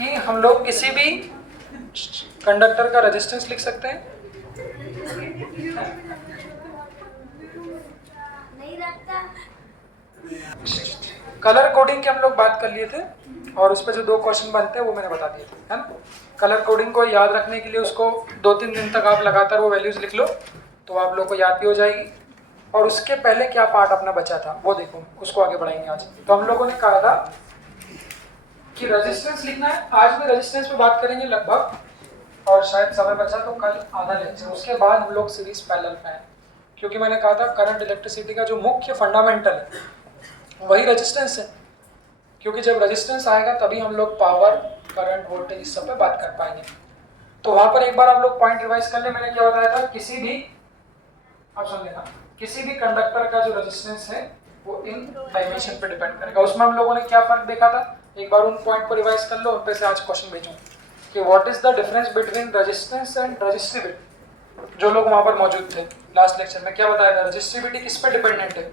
कि हम लोग किसी भी कंडक्टर का रेजिस्टेंस लिख सकते हैं? नहीं रखता। कलर कोडिंग की हम लोग बात कर लिए थे और उस पर जो 2 क्वेश्चन बनते हैं वो मैंने बता दिए थे, है ना। कलर कोडिंग को याद रखने के लिए उसको 2-3 दिन तक आप लगातार वो वैल्यूज लिख लो तो आप लोग को याद भी हो जाएगी। और उसके पहले क्या पार्ट अपना बचा था वो देखो, उसको आगे बढ़ाएंगे आज। तो हम लोगों ने कहा था कि रेजिस्टेंस लिखना है, आज भी रेजिस्टेंस पे बात करेंगे लगभग, और शायद समय बचा तो कल आधा लेक्चर, उसके बाद हम लोग सीरीज पैरेलल पे हैं। क्योंकि मैंने कहा था करंट इलेक्ट्रिसिटी का जो मुख्य फंडामेंटल है वही रेजिस्टेंस है, क्योंकि जब रेजिस्टेंस आएगा तभी हम लोग पावर, करंट, वोल्टेज इस सब पे बात कर पाएंगे। तो वहां पर एक बार आप लोग पॉइंट रिवाइज कर ले। मैंने क्या बताया था, किसी भी, आप सुन लेना, किसी भी कंडक्टर का जो रेजिस्टेंस है वो इन डायमेंशन पे डिपेंड करेगा। उसमें हम लोगों ने क्या फर्क देखा था, एक बार उन पॉइंट को रिवाइज कर लो, उन पे से आज क्वेश्चन भेजूं कि what is the difference between resistance and resistivity. जो लोग वहां पर मौजूद थे लास्ट लेक्चर में, क्या बताया था, रेजिस्टिविटी किस पे डिपेंडेंट है?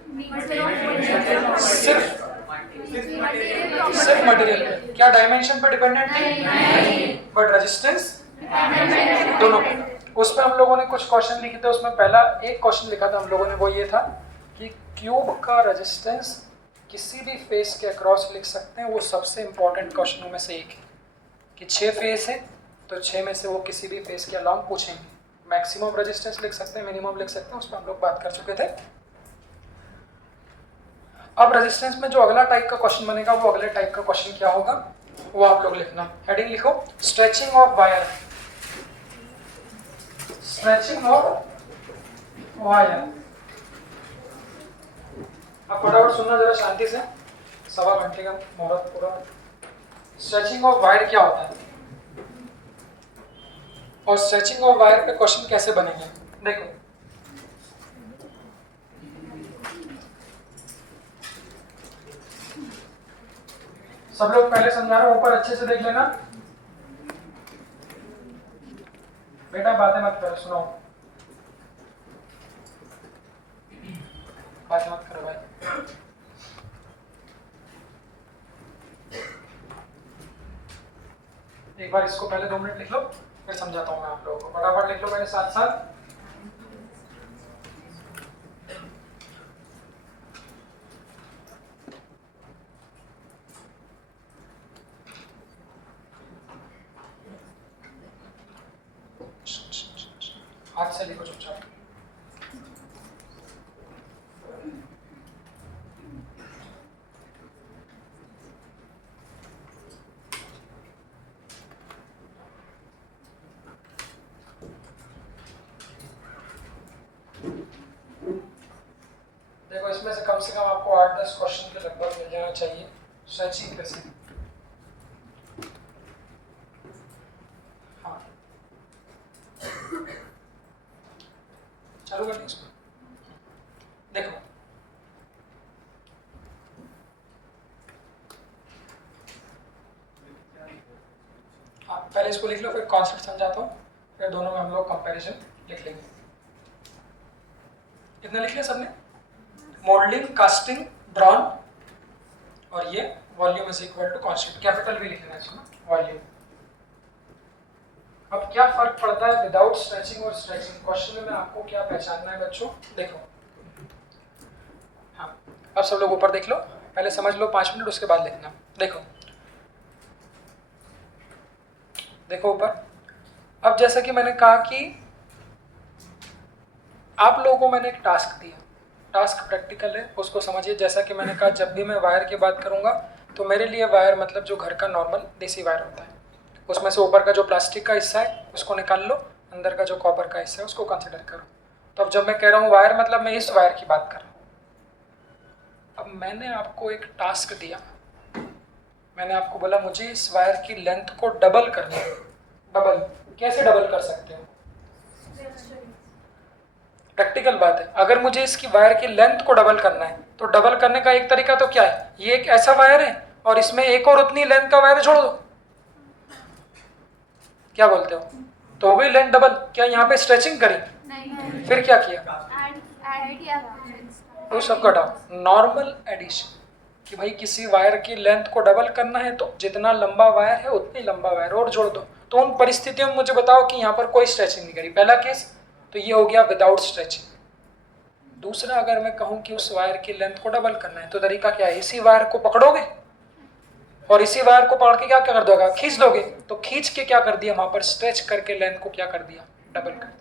सिर्फ मटेरियल पे। क्या डायमेंशन पे डिपेंडेंट है? बट रेजिस्टेंस दोनों पे। उस पर हम लोगों ने कुछ क्वेश्चन लिखे थे। उसमें पहला एक क्वेश्चन लिखा था हम लोगों ने, वो ये था कि क्यूब का रेजिस्टेंस किसी भी फेस के अक्रॉस लिख सकते हैं। वो सबसे इंपॉर्टेंट क्वेश्चनों में से एक है कि 6 फेस है तो 6 में से वो किसी भी फेस के अलाउंग पूछेंगे। मैक्सिमम रेजिस्टेंस लिख सकते हैं, मिनिमम लिख सकते हैं, उस पर हम लोग बात कर चुके थे। अब रेजिस्टेंस में जो अगला टाइप का क्वेश्चन बनेगा वो अगले टाइप का क्वेश्चन क्या होगा वो आप लोग लिखना। हेडिंग लिखो, stretching of wire. Stretching of wire. अब फटाफट सुनना जरा शांति से, 1.25 घंटे का मुहूर्त पूरा। स्ट्रेचिंग ऑफ वायर क्या होता है और स्ट्रेचिंग ऑफ वायर पे क्वेश्चन कैसे बनेंगे, देखो। सब लोग पहले समझा रहा हूं, ऊपर अच्छे से देख लेना बेटा, बातें मत करो, सुनो, बातें मत करो भाई। एक बार इसको पहले 2 मिनट लिख लो, फिर समझाता हूं मैं आप लोगों को। फटाफट लिख लो मेरे साथ साथ। हाथ से लिखो चुपचाप। देखो, इसमें से कम आपको 8-10 क्वेश्चन के लगभग मिल जाना चाहिए स्ट्रेचिंग कैसे। हाँ, चालू करनी इसको। देखो, हाँ पहले इसको लिख लो, फिर कॉन्सेप्ट समझाता हूँ, फिर दोनों में हम लोग कंपैरिजन लिख लेंगे। कितना लिख लिया सबने? मोल्डिंग, कास्टिंग, ड्रॉन, और ये volume is equal to constant. Capital भी लिख लेना इसमें, वॉल्यूम। अब क्या फर्क पड़ता है विदाउट स्ट्रेचिंग और स्ट्रेचिंग? क्वेश्चन में आपको क्या पहचानना है बच्चों, देखो। हाँ, अब सब लोग ऊपर देख लो, पहले समझ लो 5 मिनट, उसके बाद लिखना। देखो देखो ऊपर। अब जैसा कि मैंने कहा कि आप लोगों को मैंने एक टास्क दिया, टास्क प्रैक्टिकल है, उसको समझिए। जैसा कि मैंने कहा, जब भी मैं वायर की बात करूंगा तो मेरे लिए वायर मतलब जो घर का नॉर्मल देसी वायर होता है, उसमें से ऊपर का जो प्लास्टिक का हिस्सा है उसको निकाल लो, अंदर का जो कॉपर का हिस्सा है उसको कंसिडर करो। तो अब जब मैं कह रहा हूँ वायर, मतलब मैं इस वायर की बात कर रहा हूँ। अब मैंने आपको एक टास्क दिया, मैंने आपको बोला मुझे इस वायर की लेंथ को डबल करना है। डबल कैसे डबल कर सकते हो? प्रैक्टिकल बात है। अगर मुझे इसकी वायर की लेंथ को डबल करना है तो डबल करने का एक तरीका तो क्या है, ये एक ऐसा वायर है और इसमें एक और उतनी लेंथ का वायर जोड़ दो। क्या बोलते हो? तो हो गई लेंथ डबल। क्या यहाँ पे स्ट्रेचिंग करी? नहीं। फिर क्या किया? ऐड किया। तो सब घटाओ, नॉर्मल एडिशन। कि भाई किसी वायर की लेंथ को डबल करना है तो जितना लंबा वायर है उतनी लंबा वायर और जोड़ दो। तो उन परिस्थितियों में मुझे बताओ कि यहाँ पर कोई स्ट्रेचिंग नहीं करी, पहला केस तो ये हो गया विदाउट स्ट्रेचिंग। दूसरा, अगर मैं कहूँ कि उस वायर की लेंथ को डबल करना है तो तरीका क्या है, इसी वायर को पकड़ोगे और इसी वायर को पकड़ के क्या क्या कर दोगे, खींच दोगे। तो खींच के क्या कर दिया, वहां पर स्ट्रेच करके लेंथ को क्या कर दिया, डबल कर दिया।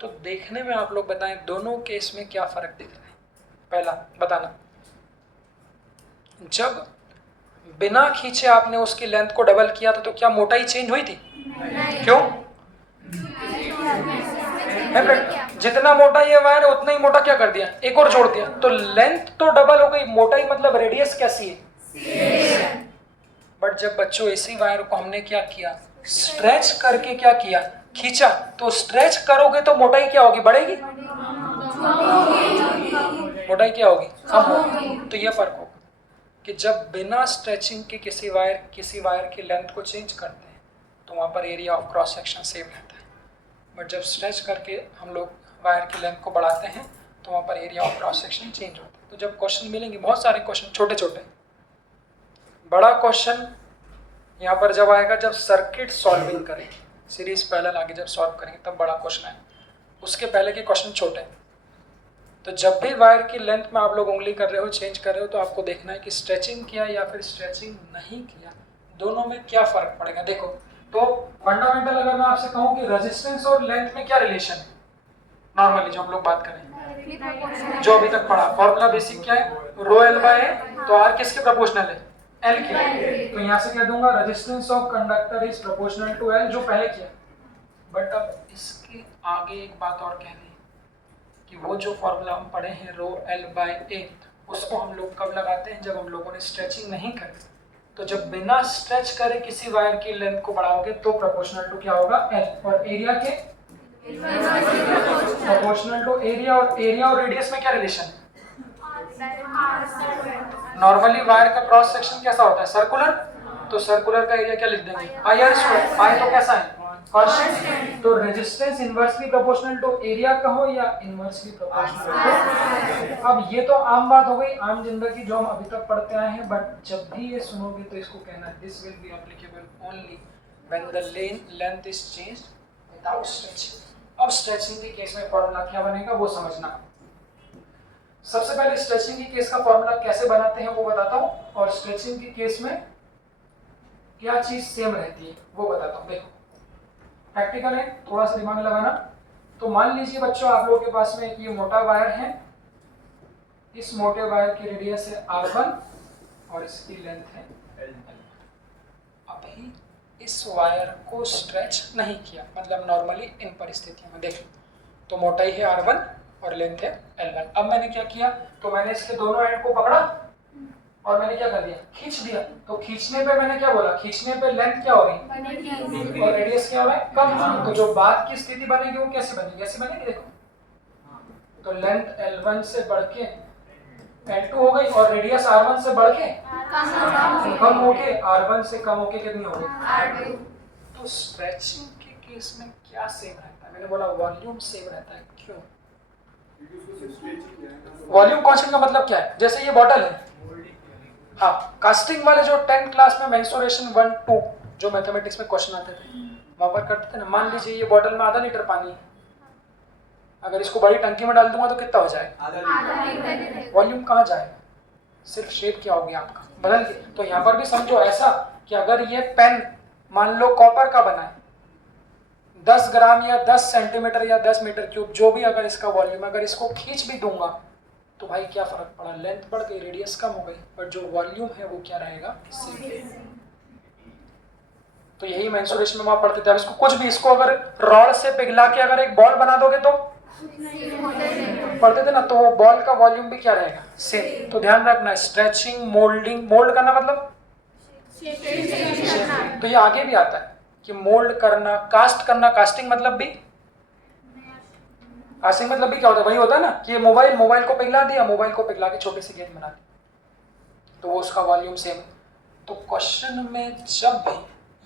तो देखने में आप लोग बताएं दोनों केस में क्या फर्क दिख रहा है। पहला बताना, जब बिना खींचे आपने उसकी लेंथ को डबल किया था तो क्या मोटाई चेंज हुई थी? क्यों? जितना मोटा ये वायर है उतना ही मोटा क्या कर दिया, एक और जोड़ दिया। तो लेंथ तो डबल हो गई, मोटाई मतलब रेडियस कैसी है, बट जब बच्चों इसी वायर को हमने क्या किया, स्ट्रेच करके क्या किया, खींचा। तो स्ट्रेच करोगे तो मोटाई क्या होगी, बढ़ेगी, मोटाई क्या होगी, कम होगी। तो ये फर्क होगा कि जब बिना स्ट्रेचिंग के किसी वायर की लेंथ को चेंज करते हैं तो वहाँ पर area of cross section same रहता है, बट जब स्ट्रेच करके हम लोग वायर की लेंथ को बढ़ाते हैं तो वहाँ पर area of cross section change होता है। तो जब क्वेश्चन मिलेंगे, बहुत सारे क्वेश्चन छोटे छोटे, बड़ा क्वेश्चन यहाँ पर जब आएगा जब सर्किट सॉल्विंग करेंगे, सीरीज पैरेलल आगे जब सॉल्व करेंगे तब बड़ा क्वेश्चन आएगा, उसके पहले के क्वेश्चन छोटे। तो जब भी वायर की लेंथ में आप लोग उंगली कर रहे हो, चेंज कर रहे हो, तो आपको देखना है कि स्ट्रेचिंग किया या फिर स्ट्रेचिंग नहीं किया, दोनों में क्या फर्क पड़ेगा। देखो, तो फंडामेंटल अगर मैं आपसे कहूँ कि रेजिस्टेंस और लेंथ में क्या रिलेशन है, नॉर्मली जो हम लोग बात करें, जो अभी तक पढ़ा, फॉर्मूला बेसिक क्या है, रो एल बाय ए, तो आर किसके प्रोपोर्शनल है, एल के। तो यहाँ से कह दूंगा resistance of conductor is proportional to L, जो पहले किया। बट अब इसके आगे एक बात और कहनी कि वो जो फॉर्मूला हम पढ़े हैं रो एल बाय ए, उसको हम लोग कब लगाते हैं, जब हम लोगों ने स्ट्रेचिंग नहीं करी। तो जब बिना स्ट्रेच करे किसी वायर की लेंथ को बढ़ाओगे तो प्रोपोर्शनल टू क्या होगा, एल, और एरिया के प्रोपोर्शनल टू एरिया, और एरिया और रेडियस में क्या रिलेशन है, नॉर्मली वायर का क्रॉस सेक्शन कैसा होता है, सर्कुलर, तो सर्कुलर का एरिया क्या लिख देंगे, आई आर स्क्वायर। आई तो कैसा है, कांस्टेंट, तो resistance inversely proportional to area कहो या इनवर्सली प्रोपोर्शनल टू। अब ये तो आम बात हो गई, आम जिंदगी जो हम अभी तक पढ़ते आए हैं, बट जब भी ये सुनोगे तो इसको कहना this will be applicable only when the length is changed without stretching. अब स्ट्रेचिंग के केस में फॉर्मूला क्या बनेगा वो समझना। सबसे पहले स्ट्रेचिंग के केस का फॉर्मूला कैसे बनाते हैं वो बताता हूँ, और स्ट्रेचिंग के केस में क्या चीज सेम रहती है वो बताता हूँ। देखो, प्रैक्टिकल है, थोड़ा सा दिमाग लगाना। तो मान लीजिए बच्चों, आप लोगों के पास में एक ये मोटा वायर है, इस मोटे वायर की रेडियस है R1 और इसकी लेंथ है L। अभी इस वायर को स्ट्रेच नहीं किया, मतलब नॉर्मली इन परिस्थितियों में देख लो, तो मोटाई है R1 और लेंथ है L1। अब मैंने क्या किया, तो मैंने इसके दोनों एंड को पकड़ा और मैंने क्या कर दिया, खींच दिया। तो खींचने पे मैंने क्या बोला, खींचने पे लेंथ क्या हो रही और रेडियस क्या हो रहा है, कम। तो जो बाद की स्थिति बनेगी वो कैसे बनेगी, ऐसे बनेगी, देखो, तो लेंथ L1 से बढ़ के L2 हो गई और रेडियस R1 से बढ़ के कम हो के R1 से कम होके कितनी हो गई। तो स्ट्रेचिंग के केस में क्या सेम रहता है, मैंने बोला वॉल्यूम सेम रहता है। क्यों, वॉल्यूम कांस्टेंट का मतलब क्या है, जैसे ये बॉटल है, हाँ, कास्टिंग वाले जो 10th क्लास में मेंसुरेशन 1, 2 जो मैथमेटिक्स में क्वेश्चन आते थे वहां पर करते थे ना। मान लीजिए ये बॉटल में आधा लीटर पानी है, अगर इसको बड़ी टंकी में डाल दूंगा तो कितना हो जाएगा, वॉल्यूम कहाँ जाएगा, सिर्फ शेप क्या होगी आपका, बदल के। तो यहाँ पर भी समझो ऐसा कि अगर ये पेन मान लो कॉपर का बना है, 10 ग्राम या 10 सेंटीमीटर या 10 मीटर क्यूब जो भी अगर इसका वॉल्यूम, अगर इसको खींच भी दूंगा तो भाई क्या फर्क पड़ा, लेंथ बढ़ गई, रेडियस कम हो गई, पर जो वॉल्यूम है वो क्या रहेगा, सेम। तो यही मेंसुरेशन में वहां पढ़ते थे। अब इसको कुछ भी, इसको अगर रॉड से पिघला के अगर एक बॉल बना दोगे तो पढ़ते थे ना, तो वो बॉल का वॉल्यूम भी क्या रहेगा, सेम। तो ध्यान रखना, स्ट्रेचिंग, मोल्डिंग, मोल्ड करना मतलब तो ये आगे भी आता है कि मोल्ड करना, कास्ट करना, कास्टिंग मतलब भी, कास्टिंग मतलब भी क्या होता है, वही होता है ना कि ये मोबाइल को पिघला दिया, मोबाइल को पिघला के छोटी सी गेंद बना दी, तो वो उसका वॉल्यूम सेम। तो क्वेश्चन में जब भी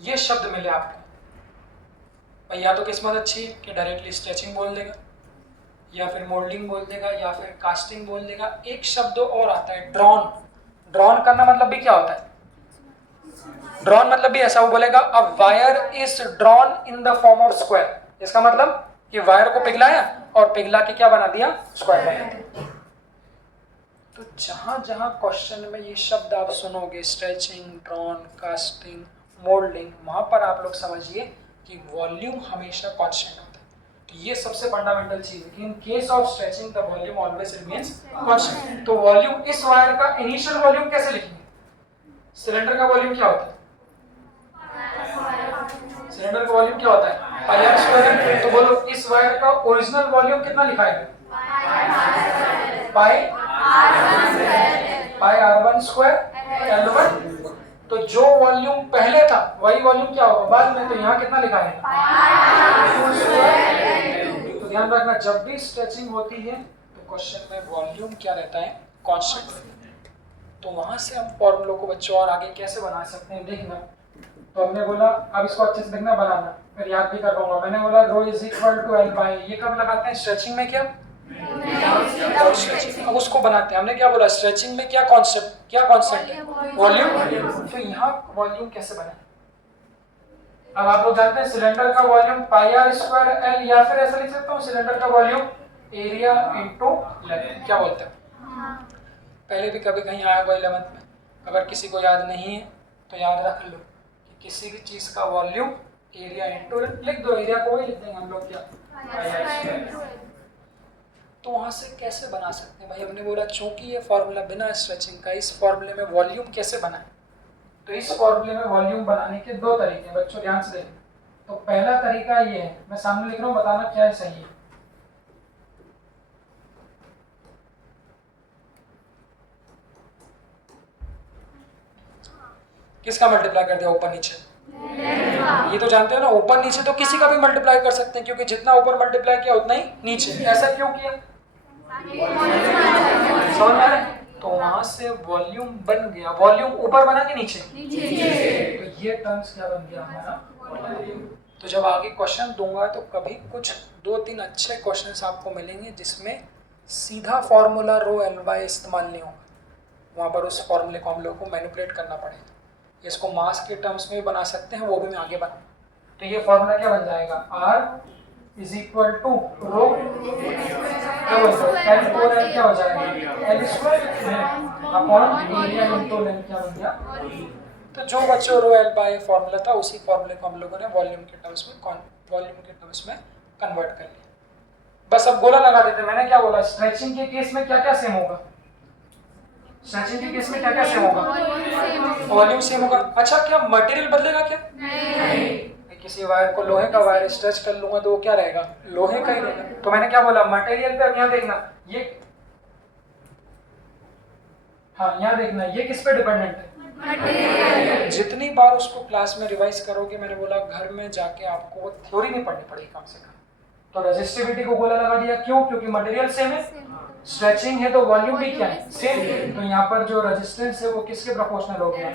ये शब्द मिले आपको, भाई या तो किस्मत अच्छी है कि डायरेक्टली स्ट्रेचिंग बोल देगा, या फिर मोल्डिंग बोल देगा, या फिर कास्टिंग बोल देगा। एक शब्द और आता है ड्रॉन, ड्रॉन करना मतलब भी क्या होता है? ड्रॉन मतलब भी ऐसा, वो बोलेगा अ wire is drawn in the form of square. इसका मतलब कि वायर को पिघलाया और पिघला के क्या बना दिया? स्क्वायर बना दिया। तो जहां जहां क्वेश्चन में ये शब्द आप सुनोगे, स्ट्रेचिंग, ड्रॉन, कास्टिंग, मोल्डिंग, वहां पर आप लोग समझिए कि वॉल्यूम हमेशा कांस्टेंट होता है। तो ये सबसे फंडामेंटल चीज है कि in case of stretching the volume always remains constant. तो वॉल्यूम, इस वायर का इनिशियल वॉल्यूम कैसे लिखेंगे? सिलेंडर का वॉल्यूम क्या होता है? सिलेंडर का वॉल्यूम क्या होता है? पाई आर स्क्वायर। तो बोलो इस वायर का ओरिजिनल वॉल्यूम कितना लिखा है? पाई r1 स्क्वायर L1। तो जो वॉल्यूम पहले था वही वॉल्यूम क्या होगा बाद में? तो यहाँ कितना लिखा है? तो ध्यान रखना, जब भी स्ट्रेचिंग होती है तो क्वेश्चन में वॉल्यूम क्या रहता है? कांस्टेंट। तो वहां से हम फॉर्मूलों को बच्चों और आगे कैसे बना सकते हैं देखना। तो हमने बोला, अब इसको अच्छे से देखना, बनाना, फिर याद भी कर पाऊंगा। मैंने बोला rho is equal to L by, ये कब लगाते हैं? स्ट्रेचिंग में। क्या स्ट्रेचिंग? अब उसको बनाते हैं। हमने क्या बोला? स्ट्रेचिंग में क्या कॉन्सेप्ट, क्या कॉन्सेप्ट है? वॉल्यूम। तो यहाँ वॉल्यूम कैसे बना? अब आप लोग जानते हैं सिलेंडर का volume pi R square L, या फिर ऐसा लिख सकता हूँ सिलेंडर का वॉल्यूम एरिया इनटू लेंथ। क्या बोलते हैं? पहले भी कभी कहीं आया हुआ 11th में, अगर किसी को याद नहीं है तो याद रख लो कि किसी भी चीज का वॉल्यूम एरिया इनटू लिख दो, एरिया को वही लिख देंगे हम लोग, क्या पाई आर स्क्वायर। तो वहां से कैसे बना सकते हैं भाई? हमने बोला चूंकि ये फॉर्मूला बिना स्ट्रेचिंग का, इस फॉर्मूले में वॉल्यूम कैसे बनाए? तो इस फॉर्मूले में वॉल्यूम बनाने के दो तरीके हैं बच्चों, ध्यान से देखना। तो पहला तरीका ये है, मैं सामने लिख रहा हूँ, बताना क्या है सही है। किसका मल्टीप्लाई कर दिया ऊपर नीचे? ये तो जानते हो ना, ऊपर नीचे तो किसी का भी मल्टीप्लाई कर सकते हैं, क्योंकि जितना ऊपर मल्टीप्लाई किया उतना ही नीचे। ऐसा क्यों किया? समझ में आ रहा है? तो वहां से वॉल्यूम बन गया। वॉल्यूम ऊपर बना कि नीचे? तो ये टर्म्स क्या बन गया हमारा? तो जब आगे क्वेश्चन दूंगा तो कभी कुछ 2-3 अच्छे क्वेश्चंस आपको मिलेंगे जिसमें सीधा फॉर्मूला रो एल बाई इस्तेमाल नहीं होगा। वहाँ पर उस फॉर्मूले को हम लोग को मैनिपुलेट करना पड़ेगा। इसको मास के टर्म्स में भी बना सकते हैं, वो भी मैं आगे बना। तो ये फॉर्मूला क्या बन जाएगा? R इज इक्वल टू रो, क्या बोलते हो, L4L क्या हो जाएगा? L square upon area into length, क्या बन गया? तो जो बच्चों रो एल बाई फॉर्मूला था, उसी फॉर्मूले को हम लोगों ने वॉल्यूम के टर्म्स में कन्वर्ट कर लिया। बस अब गोला लगा देते। मैंने क्या बोला? स्ट्रेचिंग के केस में क्या क्या सेम होगा? स्ट्रेचिंग के केस में क्या क्या सेम होगा? वॉल्यूम सेम होगा। अच्छा, क्या मटेरियल बदलेगा क्या? नहीं। किसी वायर को, लोहे का वायर स्ट्रेच कर लूंगा तो वो क्या रहेगा? लोहे का ही रहेगा। तो मैंने क्या बोला? मटेरियल पे। अब यहाँ देखना, ये हाँ यहाँ देखना, ये किस पे डिपेंडेंट है? जितनी बार उसको क्लास में रिवाइज करोगे, मैंने बोला घर में जाके आपको थ्योरी नहीं पढ़नी पड़ेगी कम से कम। तो रेजिस्टिविटी को गोला लगा दिया, क्यों? क्योंकि मटेरियल सेम है। स्ट्रेचिंग है तो वॉल्यूम भी क्या है? सेम। तो यहाँ पर जो रेजिस्टेंस है वो किसके प्रोपोर्शनल हो गया?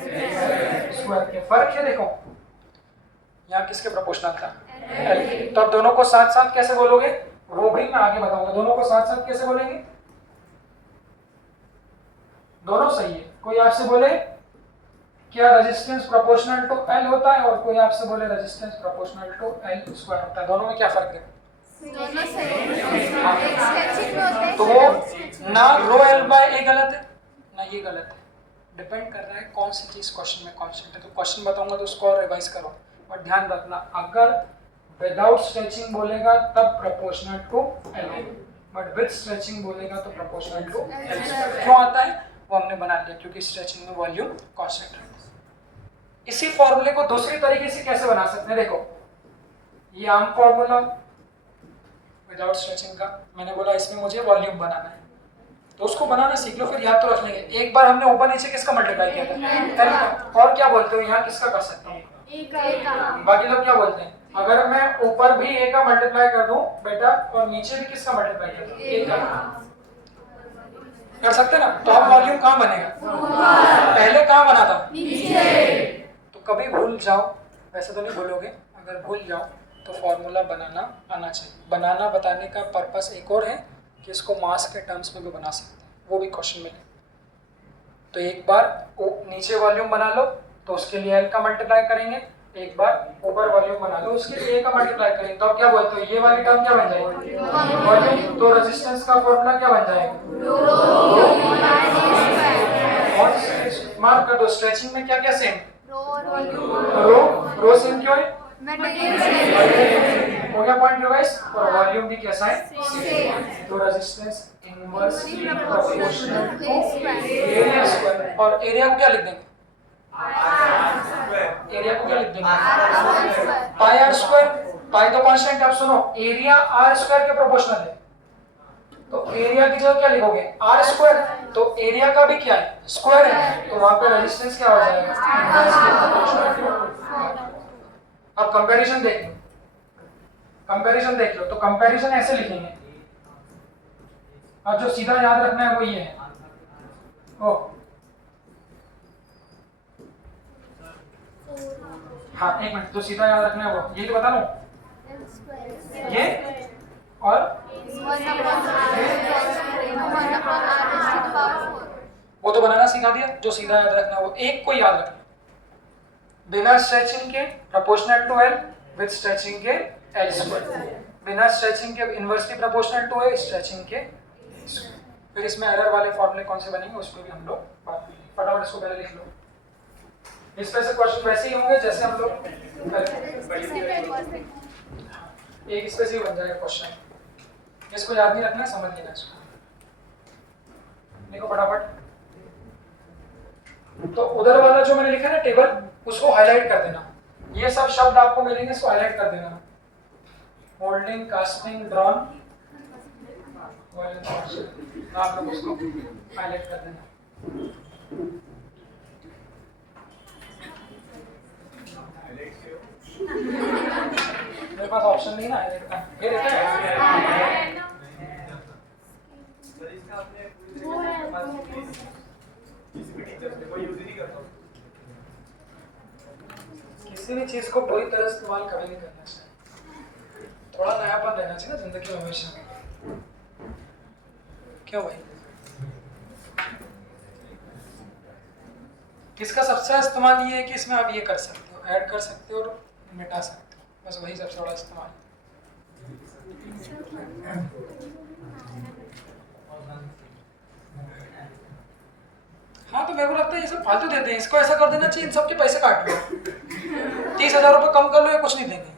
स्क्वायर के। फर्क है देखो, यहाँ किसके प्रोपोर्शनल था? एल के। तो अब दोनों को साथ साथ कैसे बोलोगे वो भी मैं आगे बताऊंगा। दोनों को साथ साथ कैसे बोलेंगे? दोनों सही है। कोई आपसे बोले क्या रेजिस्टेंस प्रोपोर्शनल टू एल होता है, और कोई आपसे बोले resistance proportional to L square होता है। दोनों में क्या फर्क है? दोनों सही है। तो ना रो एल बाय ए गलत है ना ये गलत है। डिपेंड कर रहा है कौन सी चीज क्वेश्चन में कांस्टेंट है। तो क्वेश्चन बताऊंगा तो उसको और रिवाइज करो, और ध्यान रखना अगर विदाउट स्ट्रेचिंग बोलेगा तब proportional to L, but with stretching बोलेगा तो प्रोपोर्शनल टू एल स्क्वायर। क्यों आता है वो हमने बना लिया, क्योंकि स्ट्रेचिंग में वॉल्यूम कांस्टेंट है। इसी फॉर्मूले को दूसरी तरीके से कैसे बना सकते हैं? देखो ये आम फॉर्मूला विदाउट स्ट्रेचिंग का, मैंने बोला इसमें मुझे वॉल्यूम बनाना है, तो उसको बनाना सीख लो, फिर याद तो रख लेंगे। एक बार हमने ऊपर नीचे किसका मल्टीप्लाई किया था? एल का। और क्या बोलते हो यहाँ किसका कर सकता हूँ? बाकी लोग क्या बोलते हैं? अगर मैं ऊपर भी ए का मल्टीप्लाई कर दूं बेटा, और नीचे भी किसका मल्टीप्लाई कर दूं? ए का। कर सकते ना? तो अब वॉल्यूम कहाँ बनेगा? पहले कहाँ बना था? नीचे। तो कभी भूल जाओ, वैसे तो नहीं भूलोगे, अगर भूल जाओ तो फॉर्मूला बनाना आना चाहिए। बनाना बताने का पर्पस एक और है कि इसको मास के टर्म्स में भी बना सकते हैं, वो भी क्वेश्चन में। तो एक बार नीचे वॉल्यूम बना लो तो उसके लिए L का मल्टीप्लाई करेंगे, एक बार ऊपर वॉल्यूम बना लो उसके लिए A का मल्टीप्लाई करेंगे, तो अब क्या बोलते हो ये वाली टर्म क्या बन जाएगी वॉल्यूम, तो रेजिस्टेंस का फॉर्मूला क्या बन जाएगा और मार्क कर दो स्ट्रेचिंग में क्या क्या सेम रो सेम क्यों है हो गया पॉइंट रिवाइज, और वॉल्यूम भी कैसा है तो resistance inversely proportional to area square, और एरिया को क्या लिख देंगे एरिया को क्या लिख देंगे पाई आर स्क्वायर, पाई तो कांस्टेंट आप सुनो एरिया आर स्क्वायर के प्रोपोर्शनल है, तो एरिया की जगह क्या लिखोगे आर स्क्वायर, तो एरिया का भी क्या है स्क्वायर है, तो वहां पे रेजिस्टेंस क्या हो जाएगा अब कंपैरिजन देख लो, कंपैरिजन देख लो, तो कंपैरिजन ऐसे लिखेंगे, अब जो सीधा याद रखना है वो ये है ओ हाँ एक मिनट, तो सीधा याद रखना है वो ये तो बता लो ये और वो तो बनाना सिखा दिया, जो सीधा याद रखना है वो एक को याद रखना बिना स्ट्रेचिंग के proportional to L with stretching के L स्क्वायर, बिना स्ट्रेचिंग के इनवर्सली प्रोपोर्शनल टू है स्ट्रेचिंग के, फिर इसमें एरर वाले फॉर्मूले कौन से बनेंगे उस पर भी हम लोग बात करेंगे, फटाफट इसको पहले लिख लो, इस पे से क्वेश्चन वैसे ही होंगे जैसे हम लोग एक इस पे से ही बन जाएगा क्वेश्चन, इसको याद नहीं रखना समझ लेना इसको, देखो फटाफट, तो उधर वाला जो मैंने लिखा है ना टेबल उसको हाईलाइट कर देना, ये सब शब्द आपको मिलेंगे इसको हाईलाइट कर देना, मोल्डिंग कास्टिंग ड्रॉन आप लोग उसको हाईलाइट कर देना, मेरे पास ऑप्शन नहीं ना हाईलाइट का, ये देखा है किसी भी चीज को पूरी तरह इस्तेमाल कभी नहीं करना चाहिए, थोड़ा नयापन रहना चाहिए ना जिंदगी में हमेशा, क्यों भाई किसका सबसे इस्तेमाल ये है कि इसमें आप ये कर सकते हो ऐड कर सकते हो और मिटा सकते हो, बस वही सबसे बड़ा इस्तेमाल। हाँ तो मेरे को लगता है ये सब फालतू देते हैं, इसको ऐसा कर देना चाहिए इन सबके पैसे काट लो 30,000 रुपये कम कर लो या कुछ नहीं देंगे,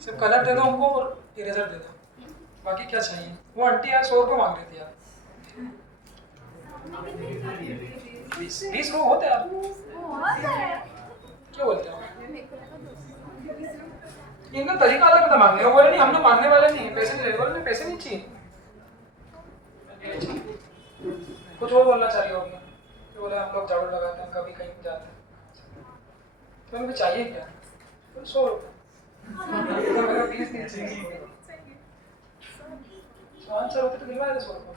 सिर्फ कलर दे दो हमको और इरेजर दे दो, बाकी क्या चाहिए। वो आंटी यार 100 रुपये मांग रही थी यार, 20 लोग होते यार, क्या बोलते हो इनका तरीका अलग था मांगने का, बोले नहीं हम लोग मांगने वाले नहीं, पैसे नहीं ले, बोले नहीं पैसे नहीं चाहिए, कुछ और बोलना चाहिए होगी, तो बोले हम लोग झाड़ू लगाते हैं कभी कहीं जाते हैं, तो उनको चाहिए क्या, तो 100 रुपये 20 चाहिए, 500 रुपये तो दिलवाए थे 100 रुपये।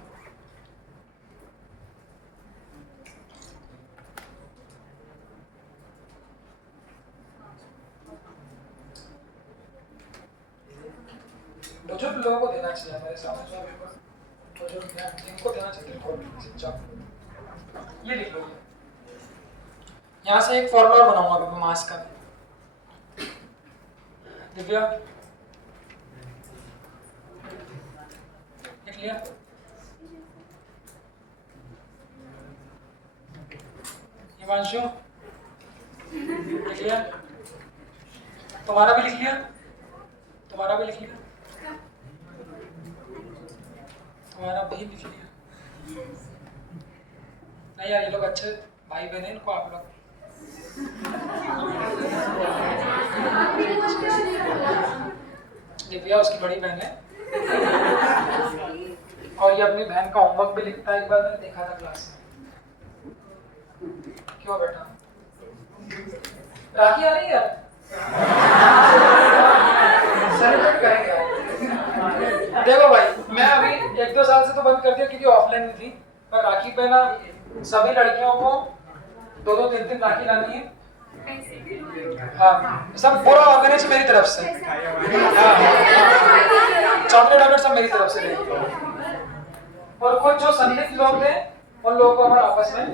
बुजुर्ग लोगों को देना चाहिए हमारे सामने, बुजुर्ग इनको देना चाहिए, ये लिख लो, यहाँ से एक फॉर्मूला बनाऊंगा अभी मास का, दिव्या लिख लिया, हिमांशु लिख लिया, तुम्हारा भी लिख लिया, तुम्हारा भी लिख लिया, तुम्हारा भी लिख लिया, नहीं यार ये लोग अच्छे भाई बहन हैं, इनको आप लोग दिव्या उसकी बड़ी बहन है और ये अपनी बहन का होमवर्क भी लिखता है, एक बार मैंने देखा था क्लास में। क्यों बेटा राखी आ रही है सेलिब्रेट करेंगे। देखो भाई मैं अभी 1-2 साल से तो बंद कर दिया क्योंकि ऑफलाइन में थी, पर राखी पे ना सभी लड़कियों को 2-2, 3-3 राखी लानी है। हाँ सब पूरा ऑर्गेनाइज मेरी तरफ से, चॉकलेट वॉकलेट सब मेरी तरफ से रहेगी, और कुछ जो संदिग्ध लोग हैं उन लोगों को हम आपस में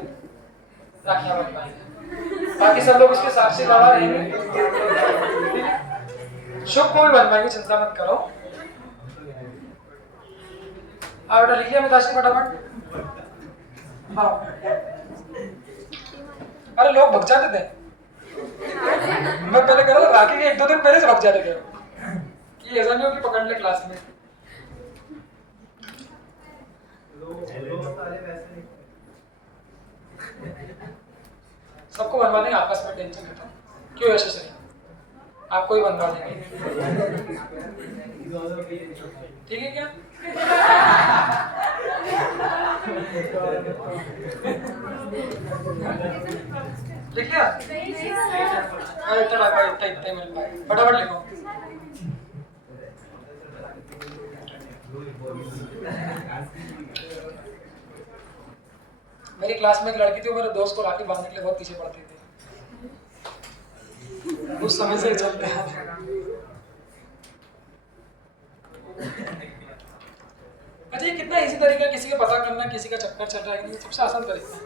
राखियां बनवाएंगे। बाकी सब लोग इसके साक्षी गवाह रहेंगे। ठीक है? शुभ को भी बनवाएंगे, चिंता मत करो। आप बेटा लिखिए मिताश्री फटाफट। हाँ, अरे लोग भग जाते थे। मैं पहले कह रहा था राखी के 1-2 दिन पहले से भग जाते थे कि ऐसा नहीं हो कि पकड़ ले क्लास में। सबको बनवा देंगे, आपस में टेंशन खत्म। क्यों यशस्वी, आपको ही बनवा देंगे। ठीक है क्या? लिख लिया? इतना मिल पाए, फटाफट लिखो। मेरी क्लास में एक लड़की थी, मेरे दोस्त को राखी बांधने के लिए बहुत पीछे पड़ती थी। उस समय से चलते हैं। अच्छा, ये कितना इजी तरीका है किसी का पता करना, किसी का चक्कर चल रहा है, ये सबसे आसान तरीका है।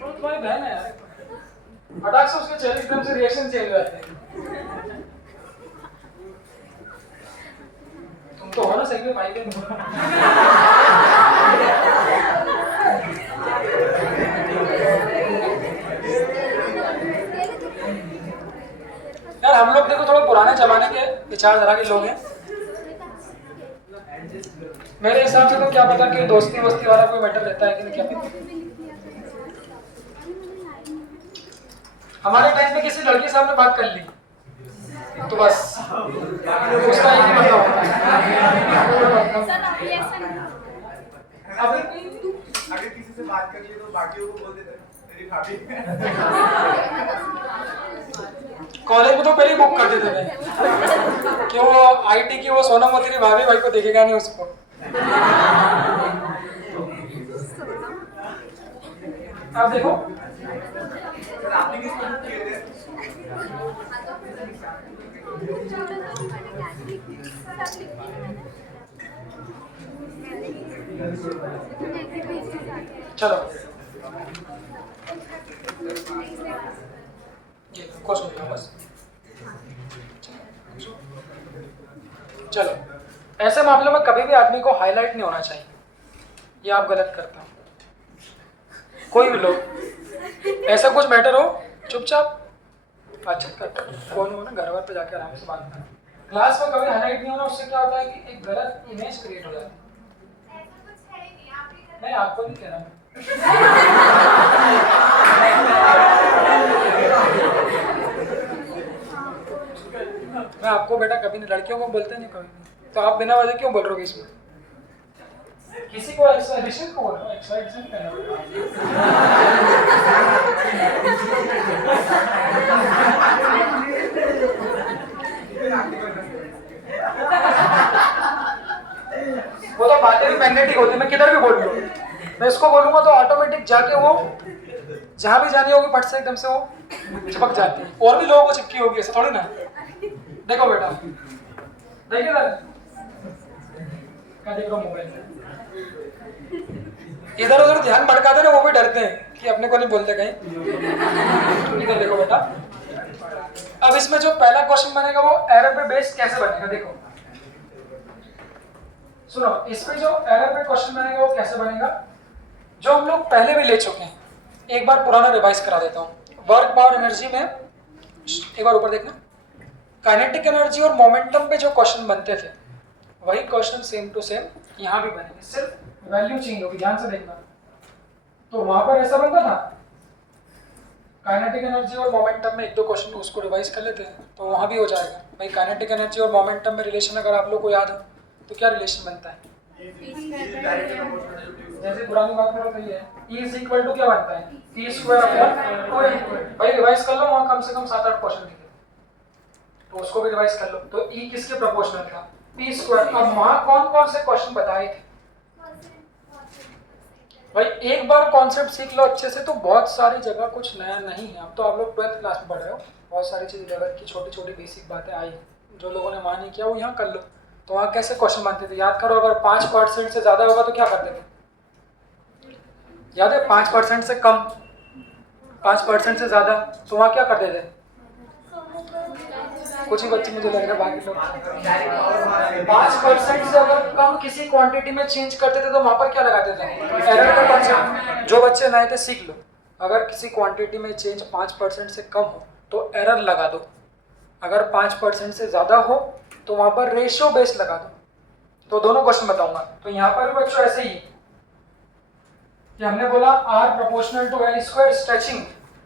तो तुम्हारी बहन है यार, फटाक से उसके चेहरे एकदम से रिएक्शन चेंज हो जाते हैं। तुम तो हो ना सही में भाई बहन। यार हम लोग देखो थोड़ा पुराने जमाने के विचारधारा के लोग हैं। मेरे हिसाब से तो क्या पता कि दोस्ती वस्ती वाला कोई मैटर रहता है कि नहीं, क्या पता। हमारे टाइम में किसी लड़की के सामने बात कर ली तो बस उसका एक ही मतलब होता है। अगर किसी से बात कर लिए तो बाकियों को बोल देते मेरी भाभी। कॉलेज में तो पहले ही बुक कर देते थे कि वो आईटी की वो सोनम मोती भाभी भाई को देखेगा नहीं उसको। आप देखो आपने किसको बुक किए थे? चलो ये क्वेश्चन लिखो बस। चलो, ऐसे मामलों में कभी भी आदमी को हाईलाइट नहीं होना चाहिए, ये आप गलत करते हो। कोई भी लोग ऐसा कुछ मैटर हो चुपचाप बातचीत करते हो, फोन हो ना घर वर पे जाके आराम से बात करो। क्लास में कभी हाईलाइट नहीं होना, उससे क्या होता है कि एक गलत इमेज क्रिएट हो जाती है। मैं आपको नहीं कह रहा हूँ। मैं आपको बेटा कभी नहीं, लड़कियों को बोलते नहीं कभी नहीं, तो आप बिना वजह क्यों बोल रहे हो इसमें? किसी को ऋषि को बोल रहा हूँ, एक्साइटेशन करना। वो तो बातें भी मैग्नेटिक होती है, मैं किधर भी बोल लूँ, मैं इसको बोलूंगा तो ऑटोमेटिक जाके वो जहां भी जानी होगी फट से एकदम से वो चिपक जाती है। और भी लोगों को चिपकी होगी, ऐसा थोड़ी ना। देखो बेटा, देखिए ना, क्या देख रहा हूँ मोबाइल में, इधर उधर ध्यान भटकाते ना, वो भी डरते हैं कि अपने को नहीं बोलते कहीं। इधर देखो बेटा, अब इसमें जो पहला क्वेश्चन बनेगा वो एरर पे बेस्ड कैसे बनेगा, देखो सुनो, इसमें जो एरर पे क्वेश्चन बनेगा वो कैसे बनेगा, जो हम लोग पहले भी ले चुके हैं। एक बार पुराना रिवाइज करा देता हूँ। वर्क पावर एनर्जी में एक बार ऊपर देखना, काइनेटिक एनर्जी और मोमेंटम पे जो क्वेश्चन बनते थे वही क्वेश्चन सेम टू सेम यहाँ भी बनेंगे, सिर्फ वैल्यू चेंज होगी, ध्यान से देखना। तो वहां पर ऐसा बनता था, काइनेटिक एनर्जी और मोमेंटम में 1-2 क्वेश्चन उसको रिवाइज कर लेते हैं तो वहां भी हो जाएगा। भाई काइनेटिक एनर्जी और मोमेंटम में रिलेशन अगर आप लोग को याद हो तो क्या रिलेशन बनता है? जैसे पुरानी बात करो तो ये E इज इक्वल टू क्या बनता है? E square upon 2m। भाई रिवाइज कर लो, वहां कम से कम 7-8 क्वेश्चन दिखे तो उसको भी रिवाइज कर लो। तो E किसके प्रोपोर्शनल था? P square. अब वहां कौन कौन से क्वेश्चन बताए थे? भाई एक बार कॉन्सेप्ट सीख लो अच्छे से तो बहुत सारी जगह कुछ नया नहीं है। अब तो आप लोग 12th क्लास में पढ़ रहे हो, बहुत सारी चीज़ लेवल की छोटी छोटी बेसिक बातें आई जो लोगों ने मान नहीं किया वो यहाँ कर लो। तो वहाँ कैसे क्वेश्चन बनते थे याद करो, अगर 5% से ज़्यादा होगा तो क्या करते थे? याद है 5% से कम 5% से ज़्यादा, तो वहाँ क्या करते थे? कुछ ही बच्चे मुझे लग रहा है, बाकी लोग 5% से अगर कम किसी क्वांटिटी में चेंज करते थे तो वहाँ पर क्या लगाते थे? एरर का कॉन्सेप्ट। जो बच्चे नए थे सीख लो, अगर किसी क्वांटिटी में चेंज 5% से कम हो तो एरर लगा दो, अगर 5% से ज़्यादा हो तो वहाँ पर रेशियो बेस लगा दो। तो दोनों क्वेश्चन बताऊंगा। तो यहाँ पर भी बच्चों ऐसे ही कि हमने बोला R proportional to L square stretching,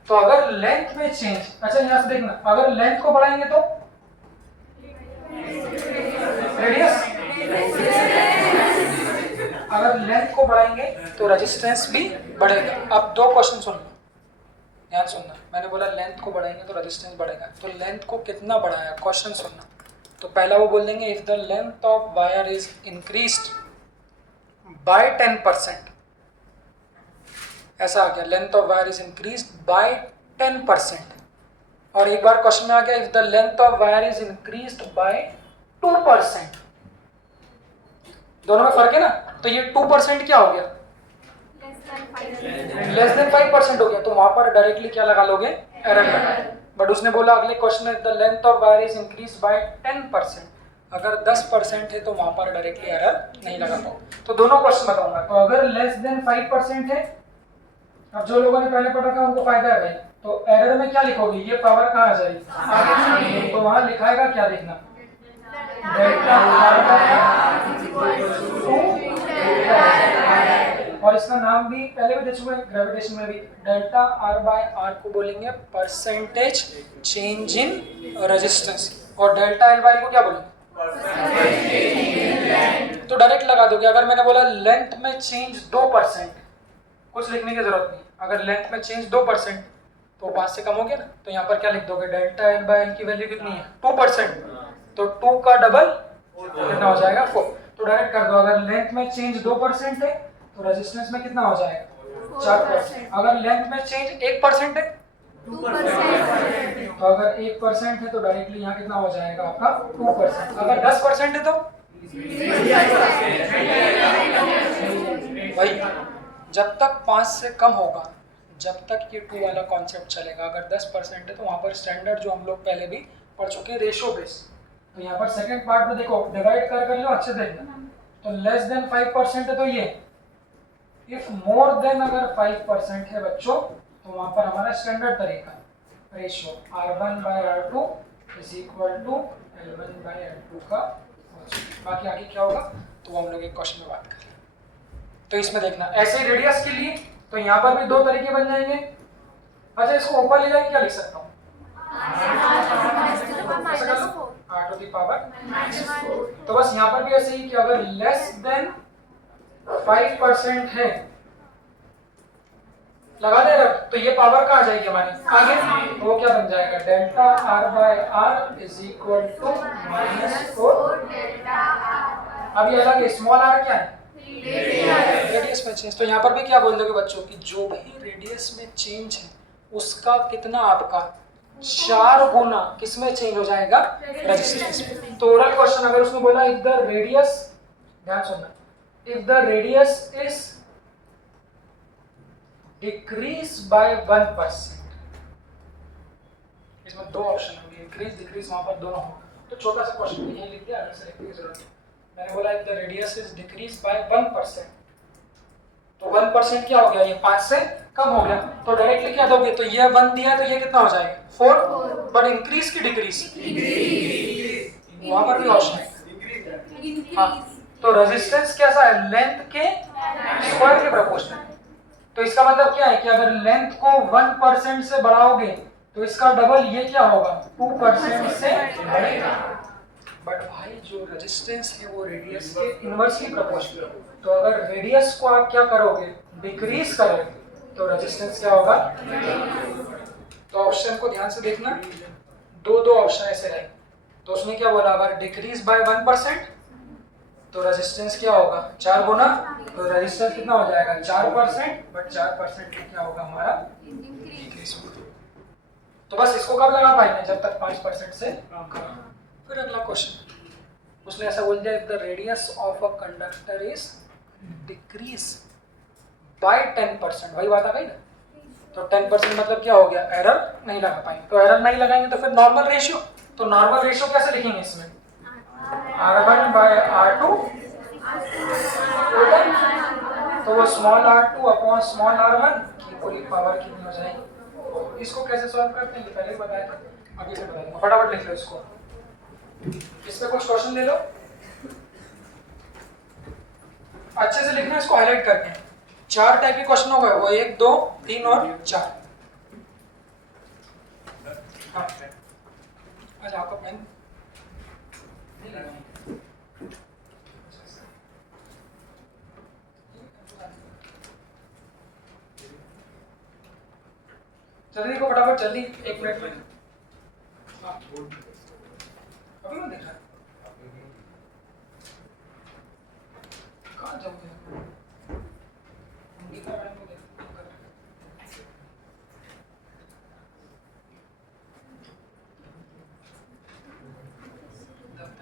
तो अगर लेंथ में चेंज, अच्छा यहाँ से देखना, अगर लेंथ को बढ़ाएंगे तो रेडियस, अगर लेंथ को बढ़ाएंगे तो रेजिस्टेंस भी बढ़ेगा। अब दो क्वेश्चन सुन लो, ध्यान सुनना। मैंने बोला लेंथ को बढ़ाएंगे तो रेजिस्टेंस बढ़ेगा, तो लेंथ को कितना बढ़ाया, क्वेश्चन सुनना। तो पहला वो बोल देंगे if the length of wire is increased bye 10%, ऐसा आ गया, length of wire is increased bye 10%। और एक बार क्वेश्चन में आ गया if the length of wire is increased bye 2%, दोनों में फर्क है ना। तो ये 2% क्या हो गया, लेस देन 5% हो गया, तो वहां पर डायरेक्टली क्या लगा लोगे, एरर लगा। बट उसने बोला अगले क्वेश्चन में the length of wire is increase bye 10%, अगर 10% है तो वहां पर डायरेक्टली एरर नहीं लगा पाओ। तो दोनों क्वेश्चन बताऊंगा। तो अगर लेस देन 5% है, अब जो लोगों ने पहले पढ़ा था उनको फायदा है भाई, तो एरर में क्या लिखोगे, ये पावर कहाँ आ जाएगी, तो वहां लिखाएगा क्या, देखना डेल्टा आर बाय और इसका नाम भी पहले भी दे चुके हैं ग्रेविटेशन में भी, डेल्टा आर बाय आर को बोलेंगे परसेंटेज चेंज इन रेजिस्टेंस, और डेल्टा एल बाय को क्या बोलेंगे, तो डायरेक्ट लगा दोगे। अगर मैंने बोला लेंथ में चेंज 2%, कुछ लिखने की जरूरत नहीं, अगर लेंथ में चेंज 2% तो 5 से कम हो गया ना, तो यहाँ पर क्या लिख दोगे, डेल्टा एल बाय एल की वैल्यू कितनी है 2%, तो 2 का डबल कितना हो जाएगा 4। तो डायरेक्ट कर दो, अगर लेंथ में चेंज 2% है तो रेजिस्टेंस में कितना हो जाएगा 4%। अगर लेंथ में चेंज 1% है, 2%, तो अगर 1% है तो डायरेक्टली यहाँ कितना हो जाएगा आपका 2%। अगर 10% है तो भाई जब तक 5 से कम होगा जब तक ये 2 वाला कॉन्सेप्ट चलेगा। अगर 10% है तो वहाँ पर स्टैंडर्ड जो हम लोग पहले भी पढ़ चुके हैं रेशियो बेस, तो यहाँ पर सेकंड पार्ट में देखो डिवाइड कर लो, अच्छे देखना। तो लेस देन 5% है तो ये, इफ मोर देन अगर 5% है बच्चों तो वहाँ पर हमारा स्टैंडर्ड तरीका ratio R1 by R2 is equal to L1 by L2 का। बाकी आगे क्या होगा तो वो हम लोग एक क्वेश्चन में बात करेंगे। तो इसमें देखना ऐसे ही रेडियस के लिए, तो यहाँ पर भी दो तरीके बन जाएंगे। अच्छा इसको ऊपर ले जाके क्या लिख सकता हूँ, R to the power। तो बस यहाँ पर भी ऐसे ही कि अगर लेस देन 5% है, लगा दे रख, तो ये पावर कहाँ आ जाएगी हमारी आगे, तो वो क्या बन जाएगा, delta R by R is equal to -4 अभी अलग स्मॉल आर क्या है, रेडियस में चेंज। तो यहाँ पर भी क्या बोल दोगे बच्चों कि जो भी रेडियस में चेंज है उसका कितना आपका 4 गुना किसमें चेंज हो जाएगा, रेजिस्टेंस में। तो ओरल क्वेश्चन अगर उसने बोला इफ द रेडियस, ध्यान सुनना, if the radius is decrease by 1%, इसमें दो ऑप्शन होंगे, इंक्रीज डिक्रीज, वहां पर दोनों होगा। तो छोटा सा क्वेश्चन यही लिख दिया, अलग से लिखने की जरूरत नहीं। मैंने बोला if the radius is decrease by 1%, तो 1% क्या हो गया, ये 5 से कम हो गया, तो डायरेक्टली क्या दोगे, तो ये 1 दिया तो ये कितना हो जाएगा 4, बट इंक्रीज की डिक्रीज, वहां पर भी ऑप्शन है। हाँ, तो रेजिस्टेंस कैसा है, लेंथ के स्क्वायर के प्रोपोर्शनल। तो इसका मतलब क्या है कि अगर लेंथ को 1% से बढ़ाओगे तो इसका डबल ये क्या होगा 2% से बढ़ेगा। बट भाई जो रेजिस्टेंस है वो रेडियस के इनवर्सली प्रोपोर्शनल है, तो अगर रेडियस को आप क्या करोगे, डिक्रीज करोगे, तो रेजिस्टेंस क्या होगा। तो ऑप्शन को ध्यान से देखना, दो ऑप्शन ऐसे रहे। तो उसने क्या बोला, अगर डिक्रीज बाय 1% तो रेजिस्टेंस क्या होगा 4 गुना, तो रेजिस्टेंस कितना हो जाएगा 4%, बट 4% क्या होगा हमारा इंक्रीज होगा। तो बस इसको कब लगा पाएंगे, जब तक 5% से कम। फिर अगला क्वेश्चन उसने ऐसा बोल दिया, if the radius of a conductor is decrease bye 10%, वही बात आ गई ना, तो 10% मतलब क्या हो गया, एरर नहीं लगा पाएंगे। तो एरर नहीं लगाएंगे तो फिर नॉर्मल रेशियो, तो नॉर्मल रेशियो कैसे लिखेंगे इसमें, R1 बाय R2 टोटल, तो वो small r2 upon small r1 की पूरी पावर कितनी हो जाएगी। इसको कैसे सॉल्व करते हैं पहले बताया था, अभी से बताएंगे, फटाफट लिख लो इसको। इस पे कुछ क्वेश्चन ले लो, अच्छे से लिखना, इसको हाईलाइट करके। 4 टाइप के क्वेश्चन हो गए, वो 1 2 3 और 4। हाँ अच्छा, आपका पेन नहीं लगा, जल्दी देखो फटाफट, जल्दी 1 मिनट में। हाँ अभी मैं देखा कहाँ जाऊँ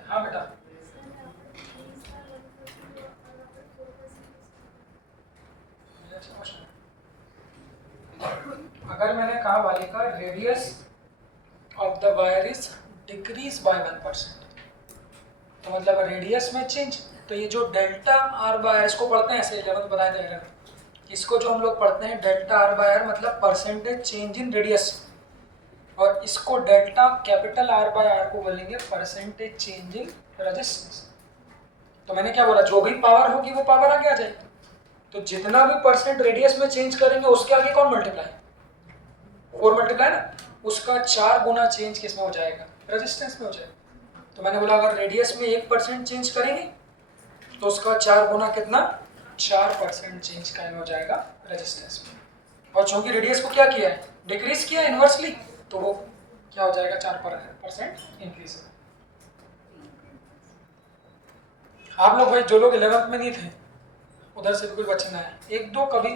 हाँ बेटा, अगर मैंने कहा वालिका radius of the wire is decrease by 1%, तो मतलब रेडियस में चेंज। तो ये जो डेल्टा आर बाय आर, इसको पढ़ते हैं ऐसे 11 बताया था 11, इसको जो हम लोग पढ़ते हैं डेल्टा आर बाय आर मतलब परसेंटेज चेंज इन रेडियस, और इसको delta capital R by R को बोलेंगे परसेंटेज चेंज इन रेजिस्टेंस। तो मैंने क्या बोला, जो भी पावर होगी वो पावर आगे आ जाएगी, तो जितना भी परसेंट रेडियस में चेंज करेंगे उसके आगे कौन मल्टीप्लाई, 4 मल्टीप्लाई ना, उसका 4 गुना चेंज किस में हो जाएगा, रेजिस्टेंस में हो जाएगा। तो मैंने बोला अगर रेडियस में 1% चेंज करेंगे तो उसका 4 गुना कितना, 4% चेंज का हो जाएगा रेजिस्टेंस में। और चूंकि रेडियस को क्या किया है, डिक्रीज किया है इनवर्सली, तो वो क्या हो जाएगा, 4% इंक्रीज। आप लोग भाई जो लोग 11th में नहीं थे उधर से भी कुछ बचना है, 1-2 कभी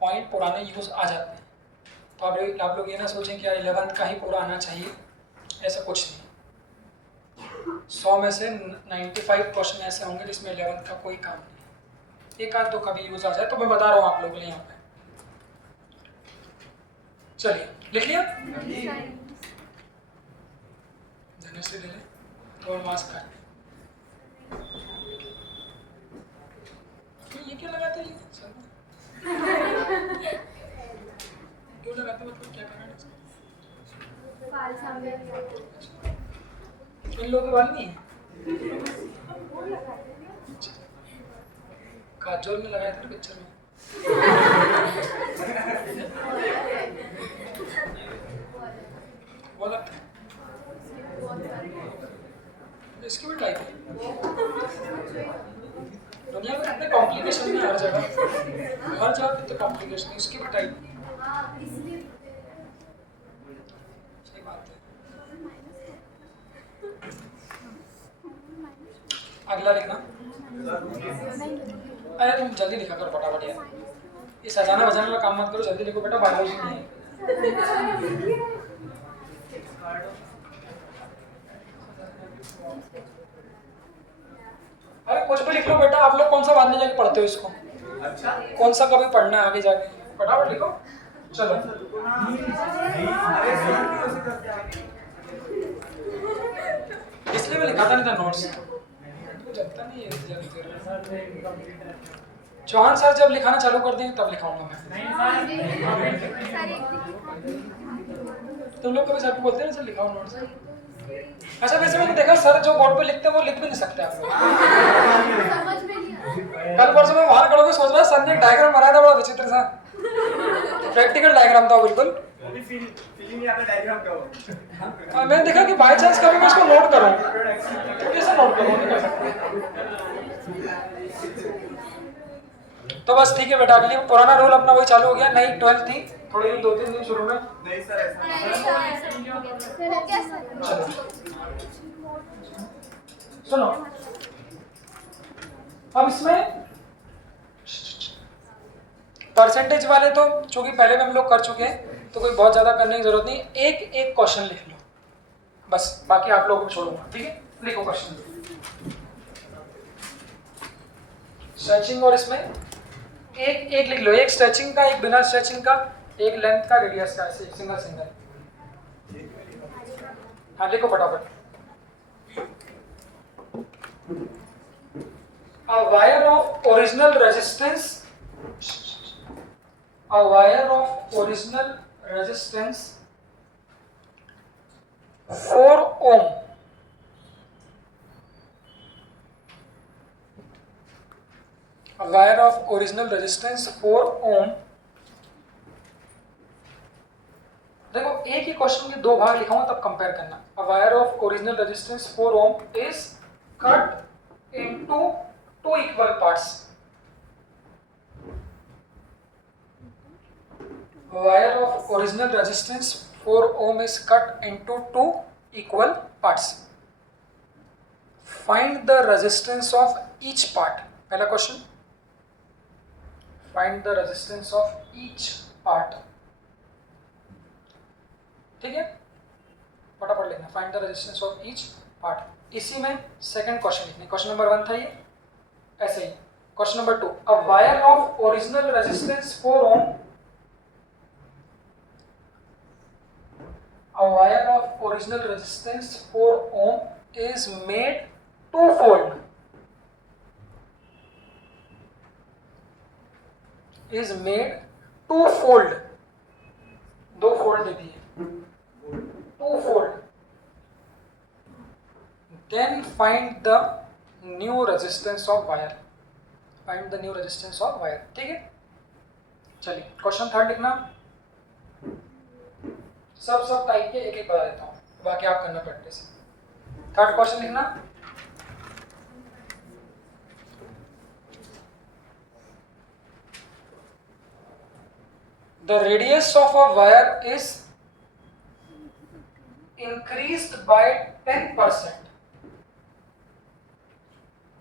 पॉइंट पुराने यूज आ जाते हैं, तो आप लोग ये ना सोचें कि यार 11th का ही पूरा आना चाहिए, ऐसा कुछ नहीं। 100 में से 95 क्वेश्चन ऐसे होंगे जिसमें 11th का कोई काम नहीं, 1 आध 2 कभी यूज आ जाए, तो मैं बता रहा हूँ आप लोगों के लिए यहाँ पे। चलिए लिख लिया, धनुषी ले ले और मास्क कर, ये क्या लगाते हैं, क्यों लगाते, मतलब क्या करना है, इन लोगों के बाल नहीं है, काजोल ने लगाया था पिक्चर में, वो लगता है इसकी भी टाइप है, दुनिया में कितने कॉम्प्लिकेशन है, हर जगह कितने कॉम्प्लिकेशन है, इसकी भी टाइप। सही बात है। अगला लिखना, अरे तुम जल्दी लिखा करो फटाफट यार, ये सजाना बजाने का काम मत करो, जल्दी लिखो बेटा, बायोलॉजी नहीं है। अरे कुछ भी लिख लो बेटा, आप लोग कौन सा बाद में जाके पढ़ते हो इसको, अच्छा कौन सा कभी पढ़ना है आगे जाके, फटाफट लिखो चलो। इसलिए मैं लिखाता नहीं था नोट्स, लगता नहीं है। चौहान सर जब लिखाना चालू कर देंगे तब लिखाऊंगा मैं। तुम लोग कभी सर को बोलते हैं सर लिखाओ नोट्स। अच्छा वैसे मैंने देखा सर जो बोर्ड पे लिखते हैं वो लिख भी नहीं सकते आप लोग। कल परसों में बाहर खड़े होकर सोच रहा सर ने एक डायग्राम बनाया था बड़ा विचित्र सा, प्रैक्टिकल डायग्राम था बिल्कुल। मैंने देखा कि बाय चांस कभी मैं इसको नोट करूं तो कैसे नोट करूं, नहीं कर सकता। तो बस ठीक है बेटा, अगली पुराना रूल अपना वही चालू हो गया, नई 12th थी, थोड़े 2-3 दिन शुरू में नहीं सर ऐसा चलो सुनो। अब इसमें परसेंटेज वाले तो चूंकि पहले में हम लोग कर चुके हैं तो कोई बहुत ज्यादा करने की जरूरत नहीं, एक एक क्वेश्चन लिख लो बस, बाकी आप लोगों को छोड़ूंगा, ठीक है। लिखो क्वेश्चन स्ट्रेचिंग, और इसमें एक एक लिख लो, एक स्ट्रेचिंग का एक बिना स्ट्रेचिंग का, एक लेंथ का रेडियस का, ऐसे सिंगल सिंगल। हाँ लिखो फटाफट। A wire of original resistance, a wire of original resistance 4 ohm, a wire of original resistance 4 ohm। देखो एक ही क्वेश्चन के दो भाग लिखा हूं तब कंपेयर करना। A wire of original resistance 4 ohm is cut into two equal parts। Wire of original resistance 4 ohm is cut into two equal parts। Find the resistance of each part। पहला question, find the resistance of each part। ठीक है, फटाफट लिखना, find the resistance of each part. इसी में second question लिखना। Question number 1 था ये, ऐसे ही। Question number 2, a wire of original resistance 4 ohm, a wire of original resistance 4 ohm is made twofold, is made twofold, दो फोल्ड दे दिए, twofold। Then find the new resistance of wire, find the new resistance of wire। ठीक है, चलिए question third लिखना। सब type के एक एक बता देता हूँ, बाकी आप करना प्रैक्टिस। थर्ड क्वेश्चन लिखना, the radius of a wire is increased by 10%।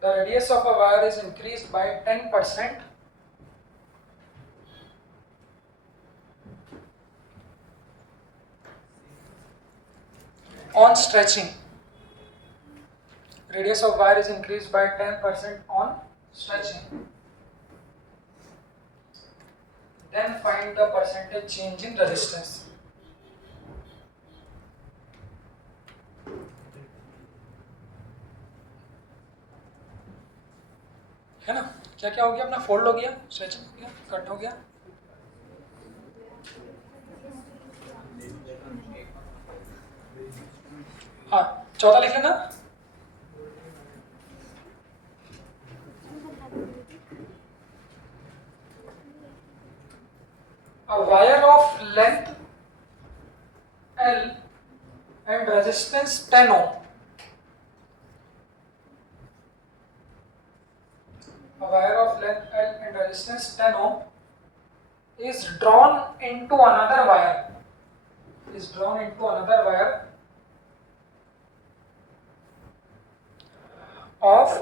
The radius of a wire is increased by 10% on stretching। Radius of wire is increased by 10% on stretching। Then find the percentage change in resistance। है ना, क्या क्या हो गया अपना, fold हो गया, stretching हो गया, कट हो गया। हाँ चौथा लिख लेना, a wire of length L and resistance 10 ohm, a wire of length L and resistance 10 ohm is drawn into another wire, is drawn into another wire of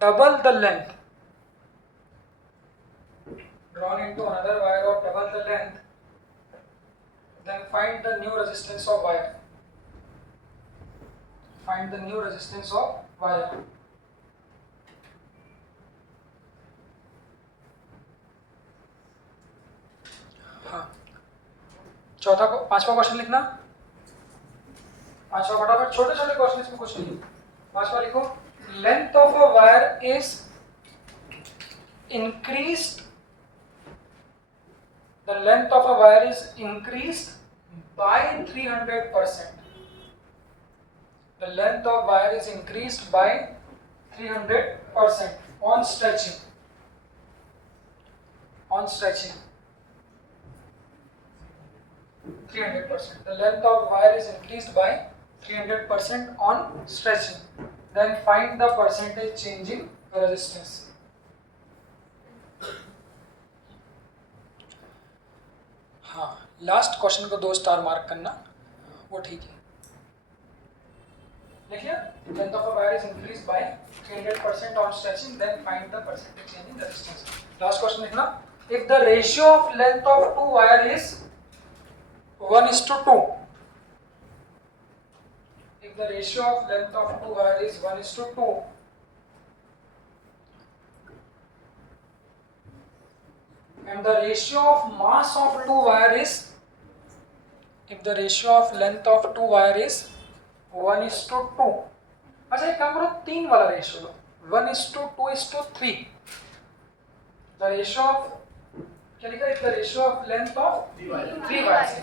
double the length, drawn into another wire of double the length। Then find the new resistance of wire, find the new resistance of wire। हाँ चौथा को, पांचवा question लिखना, पांचवा फटाफट, छोटे छोटे question, इसमें कुछ नहीं। पांचवा लिखो, length of a wire is increased, the length of a wire is increased by 300%। The length of wire is increased by 300% on stretching, on stretching 300%। The length of wire is increased by 300% on stretching। Then find the percentage change in resistance। हाँ last question को 2 star mark करना, वो ठीक है। देखिए, length of a wire is increase by 300% on stretching, then find the percentage change in resistance. Last question लिखना, if the ratio of length of two wire is 1:2, if the ratio of length of two wire is 1:2 and the ratio of mass of two wire is, if the ratio of length of two wire is 1:2, अच्छा एक काम करो 3 वाला ratio low, 1:2:3, the ratio of क्या लिखा है, the ratio of length of 3 wires,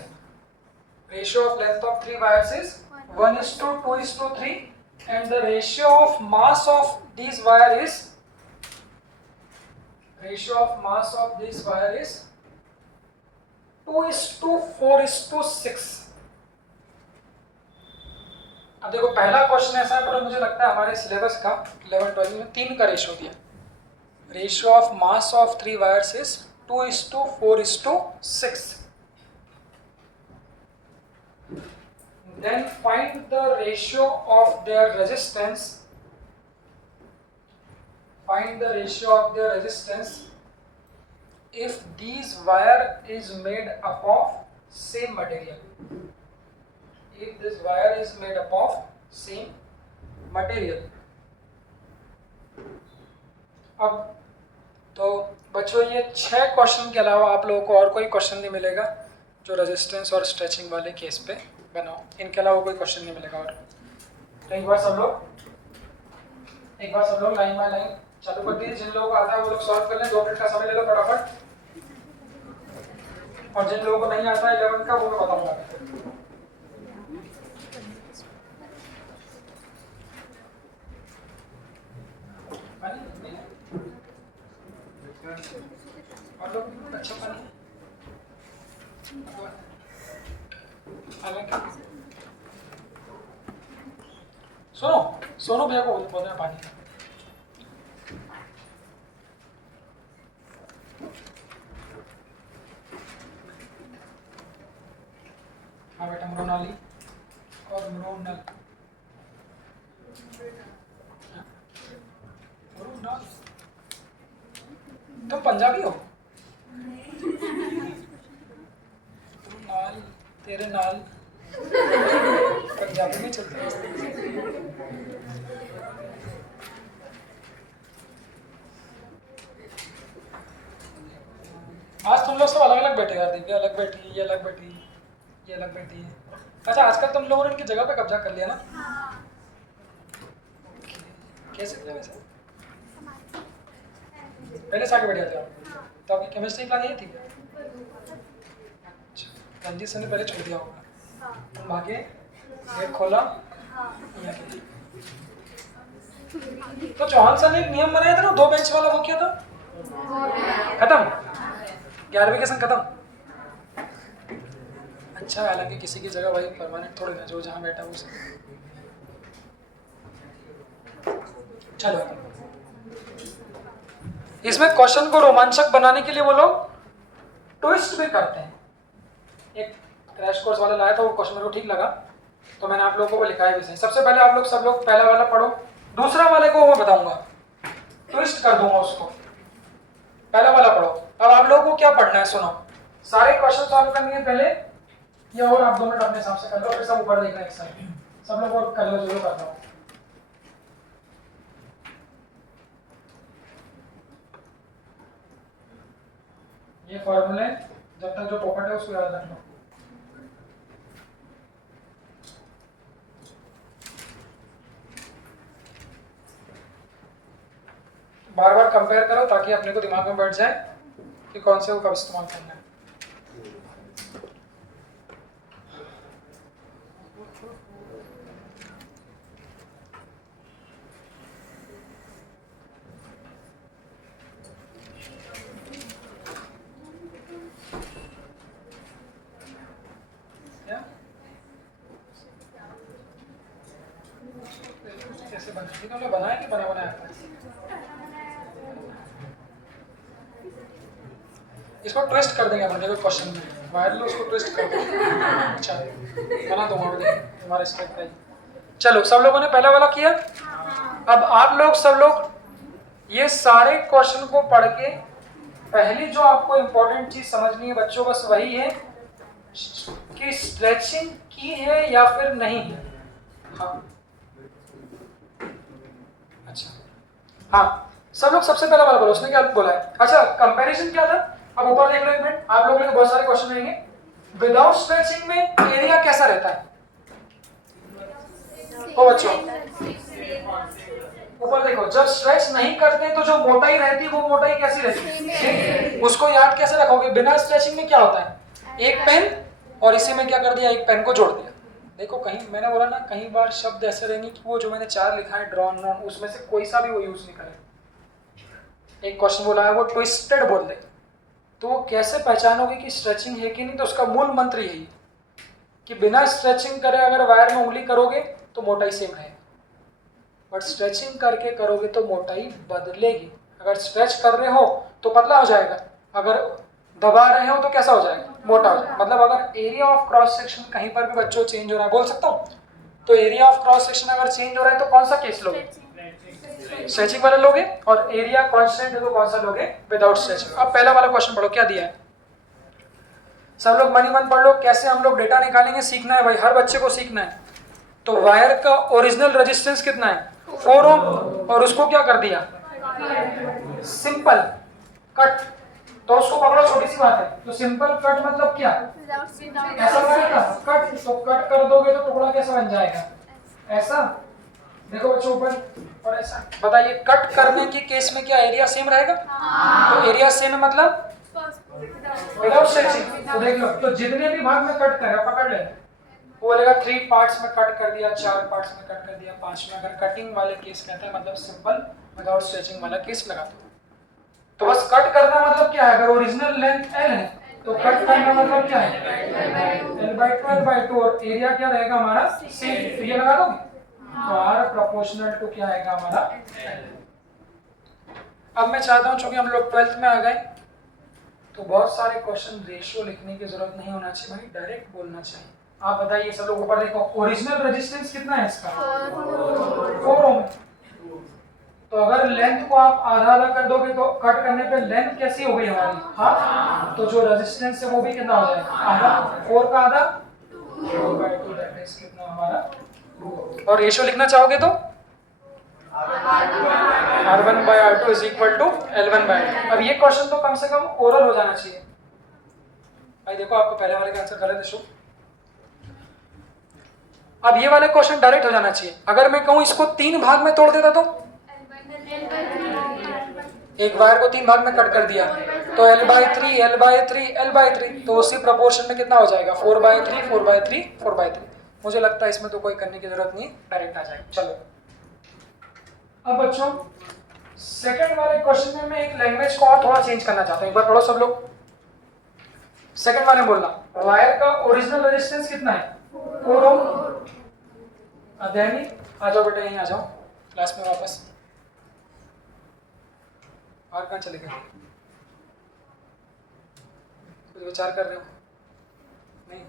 ratio of length of 3 wires is 1:2:3 and the ratio of mass of these wire is, ratio of mass of this wire is 2:4:6. अब देखो पहला question ऐसा है, पर मुझे लगता है हमारे सिलेबस का 11-12 में 3 का रेशियो दिया, ratio of mass of 3 wires is 2:4:6. Then find the ratio of their resistance. Find the ratio of their resistance if these wire is made up of same material. If this wire is made up of same material. अब तो बच्चों ये 6 question के अलावा आप लोगों को और कोई क्वेश्चन नहीं मिलेगा जो रेजिस्टेंस और स्ट्रेचिंग वाले केस पे बनाओ, इनके अलावा कोई क्वेश्चन नहीं मिलेगा। और तो एक बार सब लोग लाइन बाय लाइन चालू कर दीजिए, जिन लोगों को आता है वो लोग सॉल्व कर लें, 2 मिनट का समय ले लो फटाफट, और जिन लोगों को नहीं आता 11 का वो मैं बताऊंगा। और लोग अच्छा पानी सोनो भैया को बोलते हैं पानी। हाँ बेटा मृणाली और मृणाल, तुम पंजाबी हो? नाल तेरे नाल पंजाबी में चलते हैं। आज तुम लोग सब अलग अलग बैठे यार, दिव्या अलग बैठी, ये अलग बैठी, ये अलग बैठी है। अच्छा आजकल तुम लोगों ने इनकी जगह पे कब्जा कर लिया ना? कैसे थे वैसे? पहले से आगे बढ़ जाते हो तो आपकी केमिस्ट्री क्लास यही थी? अच्छा रंजीत सर ने पहले छोड़ दिया होगा, तुम आगे गेट खोला यहाँ के। तो चौहान सर ने एक नियम बनाया था ना, 2 बेंच वाला, वो किया था खत्म, 11वीं के संग खत्म। अच्छा हालांकि किसी की जगह भाई परमानेंट थोड़ी ना, जो जहाँ बैठा उसे। चलो इसमें क्वेश्चन को रोमांचक बनाने के लिए वो लोग ट्विस्ट भी करते हैं। एक क्रैश कोर्स वाला लाया था, वो क्वेश्चन मेरे को ठीक लगा तो मैंने आप लोगों को वो लिखाया भी सही। सबसे पहले आप लोग सब लोग पहला वाला पढ़ो, दूसरा वाले को मैं बताऊंगा, ट्विस्ट कर दूंगा उसको। पहला वाला पढ़ो। अब आप लोगों को क्या पढ़ना है सुनो, सारे क्वेश्चन सॉल्व करने के पहले ये और आप 2 मिनट अपने हिसाब से कर लो, फिर सब ऊपर देखना एक साथ, सब लोग और कर लो जो कर लो। ये फॉर्मूले जब तक जो पॉकेट है उसको याद रख लो। बार बार कंपेयर करो ताकि अपने को दिमाग में बैठ जाए कि कौन से को कब इस्तेमाल करना है। कैसे बनाया कि बना बनाया था? इसको ट्विस्ट कर देंगे अपन, देखो क्वेश्चन में वायर लो, उसको ट्विस्ट कर देंगे। अच्छा बना दूंगा तुम्हारे स्क्रिप्ट पे। चलो सब लोगों ने पहला वाला किया। अब आप लोग सब लोग ये सारे क्वेश्चन को पढ़ के पहली जो आपको इम्पोर्टेंट चीज समझनी है बच्चों, बस वही है कि स्ट्रेचिंग की है या फिर नहीं है। हाँ अच्छा हाँ सब लोग सबसे पहला वाला बोलो, उसने क्या बोला है? अच्छा कंपैरिजन क्या था? अब ऊपर देख लो एक मिनट, आप लोगों के लिए बहुत सारे क्वेश्चन रहेंगे। विदाउट स्ट्रेचिंग में एरिया कैसा रहता है? ओ बच्चों ऊपर देखो, जब स्ट्रेच नहीं करते तो जो मोटाई रहती है वो मोटाई कैसी रहती है? उसको याद कैसे रखोगे? बिना स्ट्रेचिंग में क्या होता है? एक पेन और इसी में क्या कर दिया, एक पेन को जोड़ दिया। देखो कहीं मैंने बोला ना, कई बार शब्द ऐसे रहेंगे कि वो जो मैंने 4 लिखा है ड्रॉन नॉन, उसमें से कोई सा भी वो यूज नहीं करेगा। एक क्वेश्चन बोला है वो ट्विस्टेड बोल दे, तो वो कैसे पहचानोगे कि स्ट्रेचिंग है कि नहीं? तो उसका मूल मंत्र यही है कि बिना स्ट्रेचिंग करे अगर वायर में उंगली करोगे तो मोटाई सेम रहेगी, बट स्ट्रेचिंग करके करोगे तो मोटाई बदलेगी। अगर स्ट्रेच कर रहे हो तो पतला हो जाएगा, अगर दबा रहे हो तो कैसा हो जाएगा? मोटा हो जाएगा। मतलब अगर एरिया ऑफ क्रॉस सेक्शन कहीं पर भी बच्चों चेंज हो रहा है, बोल सकता हूँ, तो एरिया ऑफ क्रॉस सेक्शन अगर चेंज हो रहा है तो कौन सा केस लोगे? स्ट्रेचिंग वाला लोगे। और एरिया कांस्टेंट है तो कौन सा लोगे? Without stretching. अब पहला वाला क्वेश्चन पढ़ो, क्या दिया है? सब लोग मन ही मन पढ़ लो, कैसे हम लोग डेटा निकालेंगे सीखना है भाई, हर बच्चे को सीखना है। तो वायर का ओरिजिनल रेजिस्टेंस कितना है? 4 ओम, और उसको क्या कर दिया? Simple cut. तो उसको पकड़ो, छोटी सी बात है। तो सिंपल कट मतलब क्या? ऐसा बनेगा कट, तो कट कर दोगे तो टुकड़ा कैसा बन जाएगा? ऐसा। देखो बच्चों ऊपर और ऐसा। बताइए कट करने के केस में क्या एरिया सेम रहेगा? तो एरिया सेम है मतलब विदाउट स्ट्रेचिंग। तो देख लो, तो जितने भी भाग में कट करा पकड़ ले, वो बोलेगा 3 पार्ट्स में कट कर दिया, 4 पार्ट्स में कट कर दिया, 5 में। अगर कटिंग वाले केस कहते हैं मतलब सिंपल विदाउट स्ट्रेचिंग वाला केस लगा दो। तो बस कट करना मतलब क्या है? अगर ओरिजिनल लेंथ L है तो कट करना मतलब क्या है? L/12/2। और एरिया क्या रहेगा हमारा? सेम। तो ये लगा दोगे तो R प्रोपोर्शनल टू क्या आएगा हमारा? अब मैं चाहता हूं, चूंकि हम लोग 12th में आ गए, तो बहुत सारे क्वेश्चन रेशियो लिखने की जरूरत नहीं होना चाहिए भाई, डायरेक्ट बोलना चाहिए। आप बताइए सब लोग ऊपर देखो, ओरिजिनल रेजिस्टेंस कितना है इसका? 4 ओम। तो अगर लेंथ को आप आधा आधा कर दोगे तो कट करने पे लेंथ कैसी हो गई हमारी? हाफ। तो जो रेजिस्टेंस है वो भी कितना हो जाएगा? आधा। 4 का आधा 4/2, दैट इज कितना हमारा? और रेशियो लिखना चाहोगे तो R1/R2 is equal to L1/L। अब ये क्वेश्चन तो कम से कम ओरल हो जाना चाहिए भाई। देखो आपको पहले वाले का आंसर गलत है शो। अब ये वाले क्वेश्चन डायरेक्ट हो जाना चाहिए। अगर मैं कहूं इसको 3 भाग में तोड़ देता तो एक वायर को 3 भाग में कट कर दिया तो L/3 L/3 L/3, तो उसी प्रोपोर्शन में कितना हो जाएगा? 4/3 4/3 4/3। मुझे लगता है इसमें तो कोई करने की जरूरत नहीं, डायरेक्ट आ जाएगा। चलो अब बच्चों सेकंड वाले क्वेश्चन में मैं एक लैंग्वेज को और थोड़ा चेंज करना चाहता हूं। एक बार पढ़ो सब लोग। सेकंड वाले बोलना, वायर का ओरिजिनल रेजिस्टेंस कितना है? 4 ओम। अध्ययनी आ जाओ बेटा, यहीं आ जाओ क्लास में वापस। और कहाँ चले गए? कुछ विचार कर रहे हो? नहीं।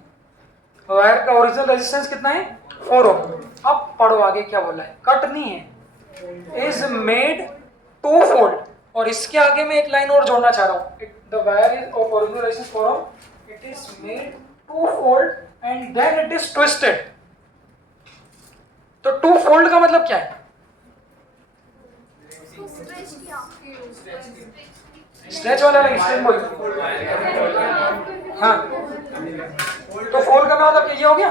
वायर का ओरिजिनल रेजिस्टेंस कितना है? 4 ओम। अब पढ़ो आगे क्या बोला है। कट नहीं है, इज मेड टू फोल्ड। और इसके आगे मैं एक लाइन और जोड़ना चाह रहा हूँ। The wire is of original resistance 4 ohm, it is made two fold and then it is twisted. तो टू फोल्ड का मतलब क्या है? स्ट्रेच वाला नहीं, स्ट्रेच बोल। हाँ, तो फोल्ड का मतलब ये हो गया।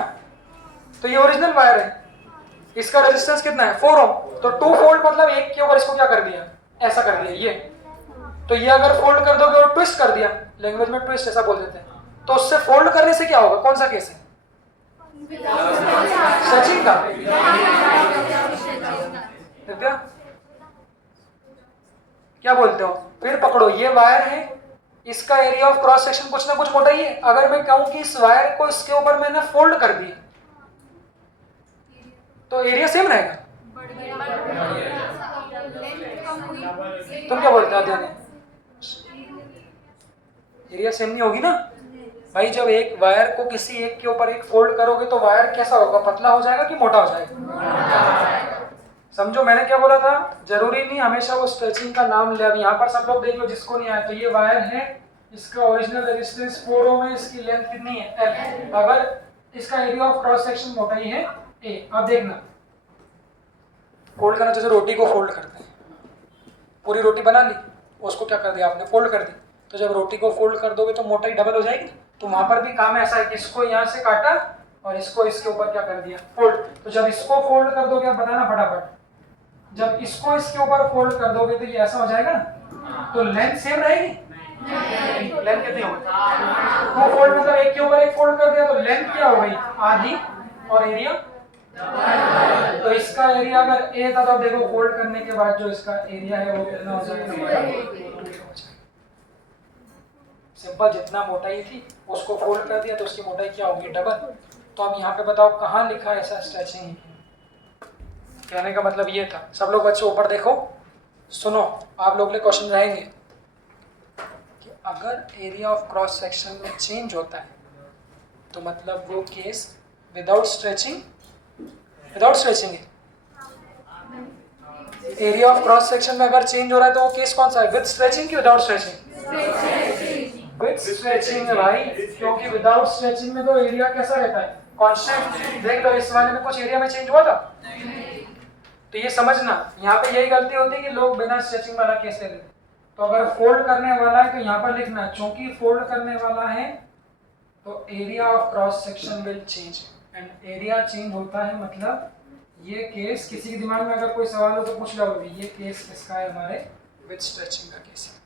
तो ये ओरिजिनल वायर है, इसका रेजिस्टेंस कितना है? 4 ओम। तो टू फोल्ड मतलब एक के ऊपर इसको क्या कर दिया? ऐसा कर दिया ये। तो ये अगर फोल्ड कर दोगे और ट्विस्ट कर दिया, लैंग्वेज में ट्विस्ट ऐसा बोल देते हैं, तो उससे फोल्ड करने से क्या होगा? कौन सा केस है? स्ट्रेचिंग का। दिव्या क्या बोलते हो? फिर पकड़ो, ये वायर है, इसका एरिया ऑफ क्रॉस सेक्शन कुछ ना कुछ मोटा ही है। अगर मैं कहूं कि इस वायर को इसके ऊपर मैंने फोल्ड कर दिया तो एरिया सेम रहेगा। तुम क्या बोलते हो अध्ययन? एरिया सेम नहीं होगी ना भाई। जब एक वायर को किसी एक के ऊपर एक फोल्ड करोगे तो वायर कैसा होगा? पतला हो जाएगा कि मोटा हो जाएगा? समझो मैंने क्या बोला था। जरूरी नहीं हमेशा वो स्ट्रेचिंग का नाम ले। अब यहाँ पर सब लोग देख लो जिसको नहीं आया। तो ये वायर है, इसका ओरिजिनल रेजिस्टेंस 4 ओम है, इसकी लेंथ कितनी है? L। अगर इसका एरिया ऑफ क्रॉस सेक्शन मोटा ही है A। अब देखना, फोल्ड करना जैसे रोटी को फोल्ड करते हैं। पूरी रोटी बना ली, उसको क्या कर दिया आपने? फोल्ड कर दी। तो जब रोटी को फोल्ड कर दोगे तो मोटाई डबल हो जाएगी। तो वहां पर भी काम ऐसा है कि इसको यहाँ से काटा और इसको इसके ऊपर क्या कर दिया, फोल्ड। तो जब इसको फोल्ड कर दोगे, आप बताना फटाफट, जब इसको इसके ऊपर फोल्ड कर दोगे तो ये ऐसा हो जाएगा ना, तो लेंथ सेम रहेगी। लेंथ कितनी होगी, टू फोल्ड मतलब एक के ऊपर एक फोल्ड कर दिया तो लेंथ क्या हो गई, आधी, और एरिया। तो इसका एरिया अगर ए था तो अब देखो फोल्ड करने के बाद जो इसका एरिया है वो कितना हो जाएगा, सिंपल। जितना मोटाई थी उसको फोल्ड कर दिया तो उसकी मोटाई क्या होगी, डबल। तो अब यहाँ पे बताओ कहाँ लिखा है ऐसा स्ट्रेचिंग। कहने का मतलब ये था। सब लोग बच्चे ऊपर देखो, सुनो, आप लोग के क्वेश्चन रहेंगे कि अगर एरिया ऑफ क्रॉस सेक्शन में चेंज होता है तो मतलब वो case without stretching, without stretching है। एरिया ऑफ क्रॉस सेक्शन में अगर चेंज हो रहा है तो वो केस कौन सा है, विद स्ट्रेचिंग की विदाउट स्ट्रेचिंग, विद स्ट्रेचिंग है भाई, क्योंकि विदाउट स्ट्रेचिंग में तो एरिया कैसा रहता है, कांस्टेंट। देख लो इस वाले में कुछ एरिया में चेंज हुआ था, तो ये समझना यहाँ पे यही गलती होती है कि लोग बिना स्ट्रेचिंग वाला केस ले लेते। तो अगर फोल्ड करने वाला है तो यहाँ पर लिखना, चूंकि फोल्ड करने वाला है तो area of cross section will change, and area change होता है मतलब ये केस, किसी के दिमाग में अगर कोई सवाल हो तो पूछ लो, ये केस किसका है, हमारे विद स्ट्रेचिंग का केस है।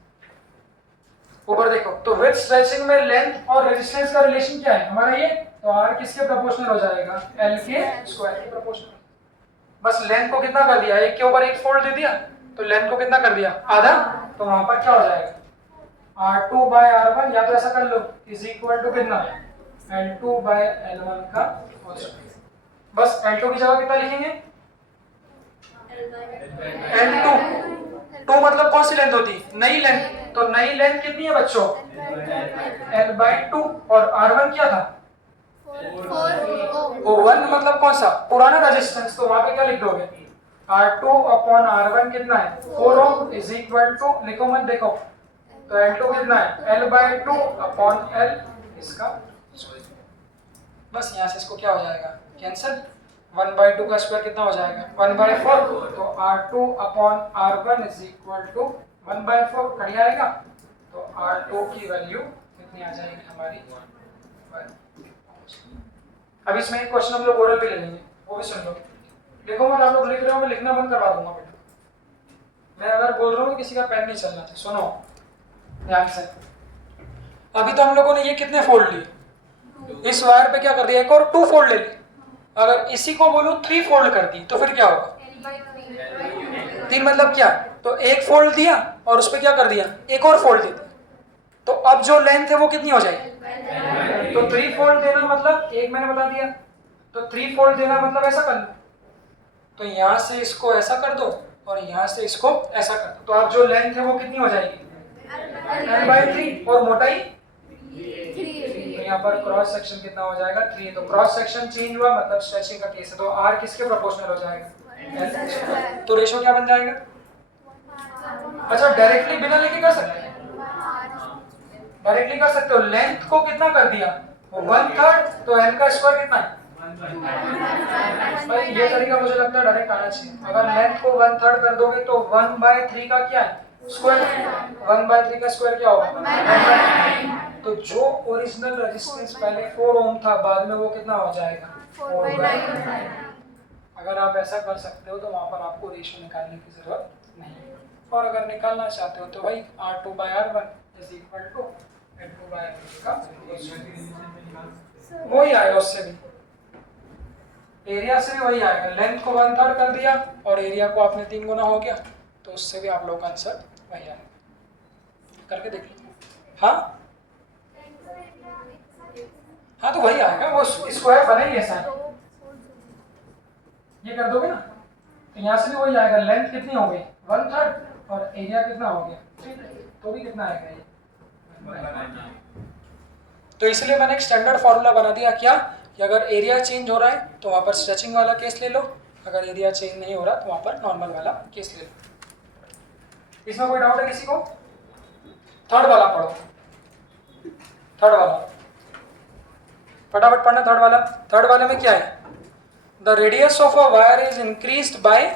ऊपर देखो, तो विद स्ट्रेचिंग में लेंथ और रेजिस्टेंस का रिलेशन क्या है हमारा, ये तो आर किसके प्रोपोर्शनल हो जाएगा, एल के स्क्वायर के प्रोपोर्शनल। बस लेंथ को कितना कर दिया, एक के ऊपर एक फोल्ड दे दिया तो लेंथ को कितना कर दिया, आधा। तो वहां पर क्या हो जाएगा, R2 बाय R1, या तो ऐसा कर लो, इज इक्वल टू कितना, L2 बाय L1 का होल स्क्वायर। बस L2 की जगह कितना लिखेंगे, L2। 2 मतलब कौन सी लेंथ होती है, नई लेंथ। तो नई लेंथ कितनी है बच्चों, L/2, और R1 क्या था, 1 मतलब कौन सा, पुराना रेजिस्टेंस। तो वहां पे क्या लिख दोगे, R2 अपॉन R1 कितना है, 4 ओम, इज इक्वल टू, लिखो मत देखो, तो L2 कितना है, L/2 अपॉन L इसका। बस यहाँ से इसको क्या हो जाएगा, कैंसिल। 1/2 का स्क्वायर कितना हो जाएगा, 1/4। तो R2 upon R1 is equal to 1/4 cut जाएगा। तो R2 की वैल्यू कितनी आ जाएगी हमारी, 1। अब इसमें एक क्वेश्चन हम लोग ओरल पे ले लेंगे, वो भी सुन लो। देखो मत, आप लोग लिख रहे हो, मैं लिखना बंद करवा दूंगा बेटा। मैं अगर बोल रहा हूँ किसी का पेन नहीं चलना चाहिए, सुनो ध्यान से। अभी तो हम लोगों ने ये कितने फोल्ड लिए, इस वायर पे क्या कर दिया, एक और 2 फोल्ड ले ली। अगर इसी को बोलूं 3 फोल्ड कर दी तो फिर क्या होगा, 3 मतलब क्या, तो एक फोल्ड दिया और उस पर क्या कर दिया, एक और फोल्ड दे दिया। तो अब जो लेंथ है वो कितनी हो जाएगी, तो 3 फोल्ड देना मतलब, एक मैंने बता दिया, तो 3 फोल्ड देना मतलब ऐसा कर लो, तो यहाँ से इसको ऐसा कर दो और यहाँ से इसको ऐसा कर दो। तो अब जो लेंथ है वो कितनी हो जाएगी, L/3, और मोटाई 3। तो यहाँ पर क्रॉस सेक्शन कितना हो जाएगा, 3। तो क्रॉस सेक्शन चेंज हुआ मतलब स्ट्रेचिंग का केस है। तो R किसके प्रोपोर्शनल हो जाएगा, L। तो रेशो क्या बन जाएगा, अच्छा डायरेक्टली बिना लेके कर सकते हैं, डायरेक्टली कर सकते हो। लेंथ को कितना कर दिया, 1/3, तो L का स्क्वायर कितना है, भाई ये तरीका मुझे लगता है डायरेक्ट आना चाहिए। अगर लेंथ को 1/3 कर दोगे तो 1/3 का क्या है, स्क्वायर। 1/3 का स्क्वायर क्या होगा, 1/9। तो जो ओरिजिनल रेजिस्टेंस पहले 4 ओम था, बाद में वो कितना हो जाएगा, 4/9। अगर आप ऐसा कर सकते हो तो वहां पर आपको रेशियो निकालने की जरूरत नहीं है। और अगर निकालना चाहते हो तो भाई R2 by R1 is equal to L2 by L का, वही आएगा, उससे भी एरिया से भी वही आएगा। लेंथ को 1/3 कर दिया और एरिया को आपने 3 गुना हो गया, तो उससे भी आप लोगों का आंसर वही आएगा। करके देख लो, हाँ हाँ तो वही आएगा, वो स्क्वायर बना ही ऐसा है। ये कर दोगे ना तो यहाँ से भी वही आएगा। लेंथ कितनी हो गई, 1/3, और एरिया कितना हो गया, 3, तो भी कितना आएगा ये। तो इसलिए मैंने एक स्टैंडर्ड फॉर्मूला बना दिया, क्या कि अगर एरिया चेंज हो रहा है तो वहाँ पर स्ट्रेचिंग वाला केस ले लो, अगर एरिया चेंज नहीं हो रहा तो वहाँ पर नॉर्मल वाला केस ले लो। इसमें कोई डाउट है किसी को, थर्ड वाला पढ़ो, थर्ड वाला फटाफट पढ़ना। थर्ड वाले में क्या है, the radius of a wire is increased bye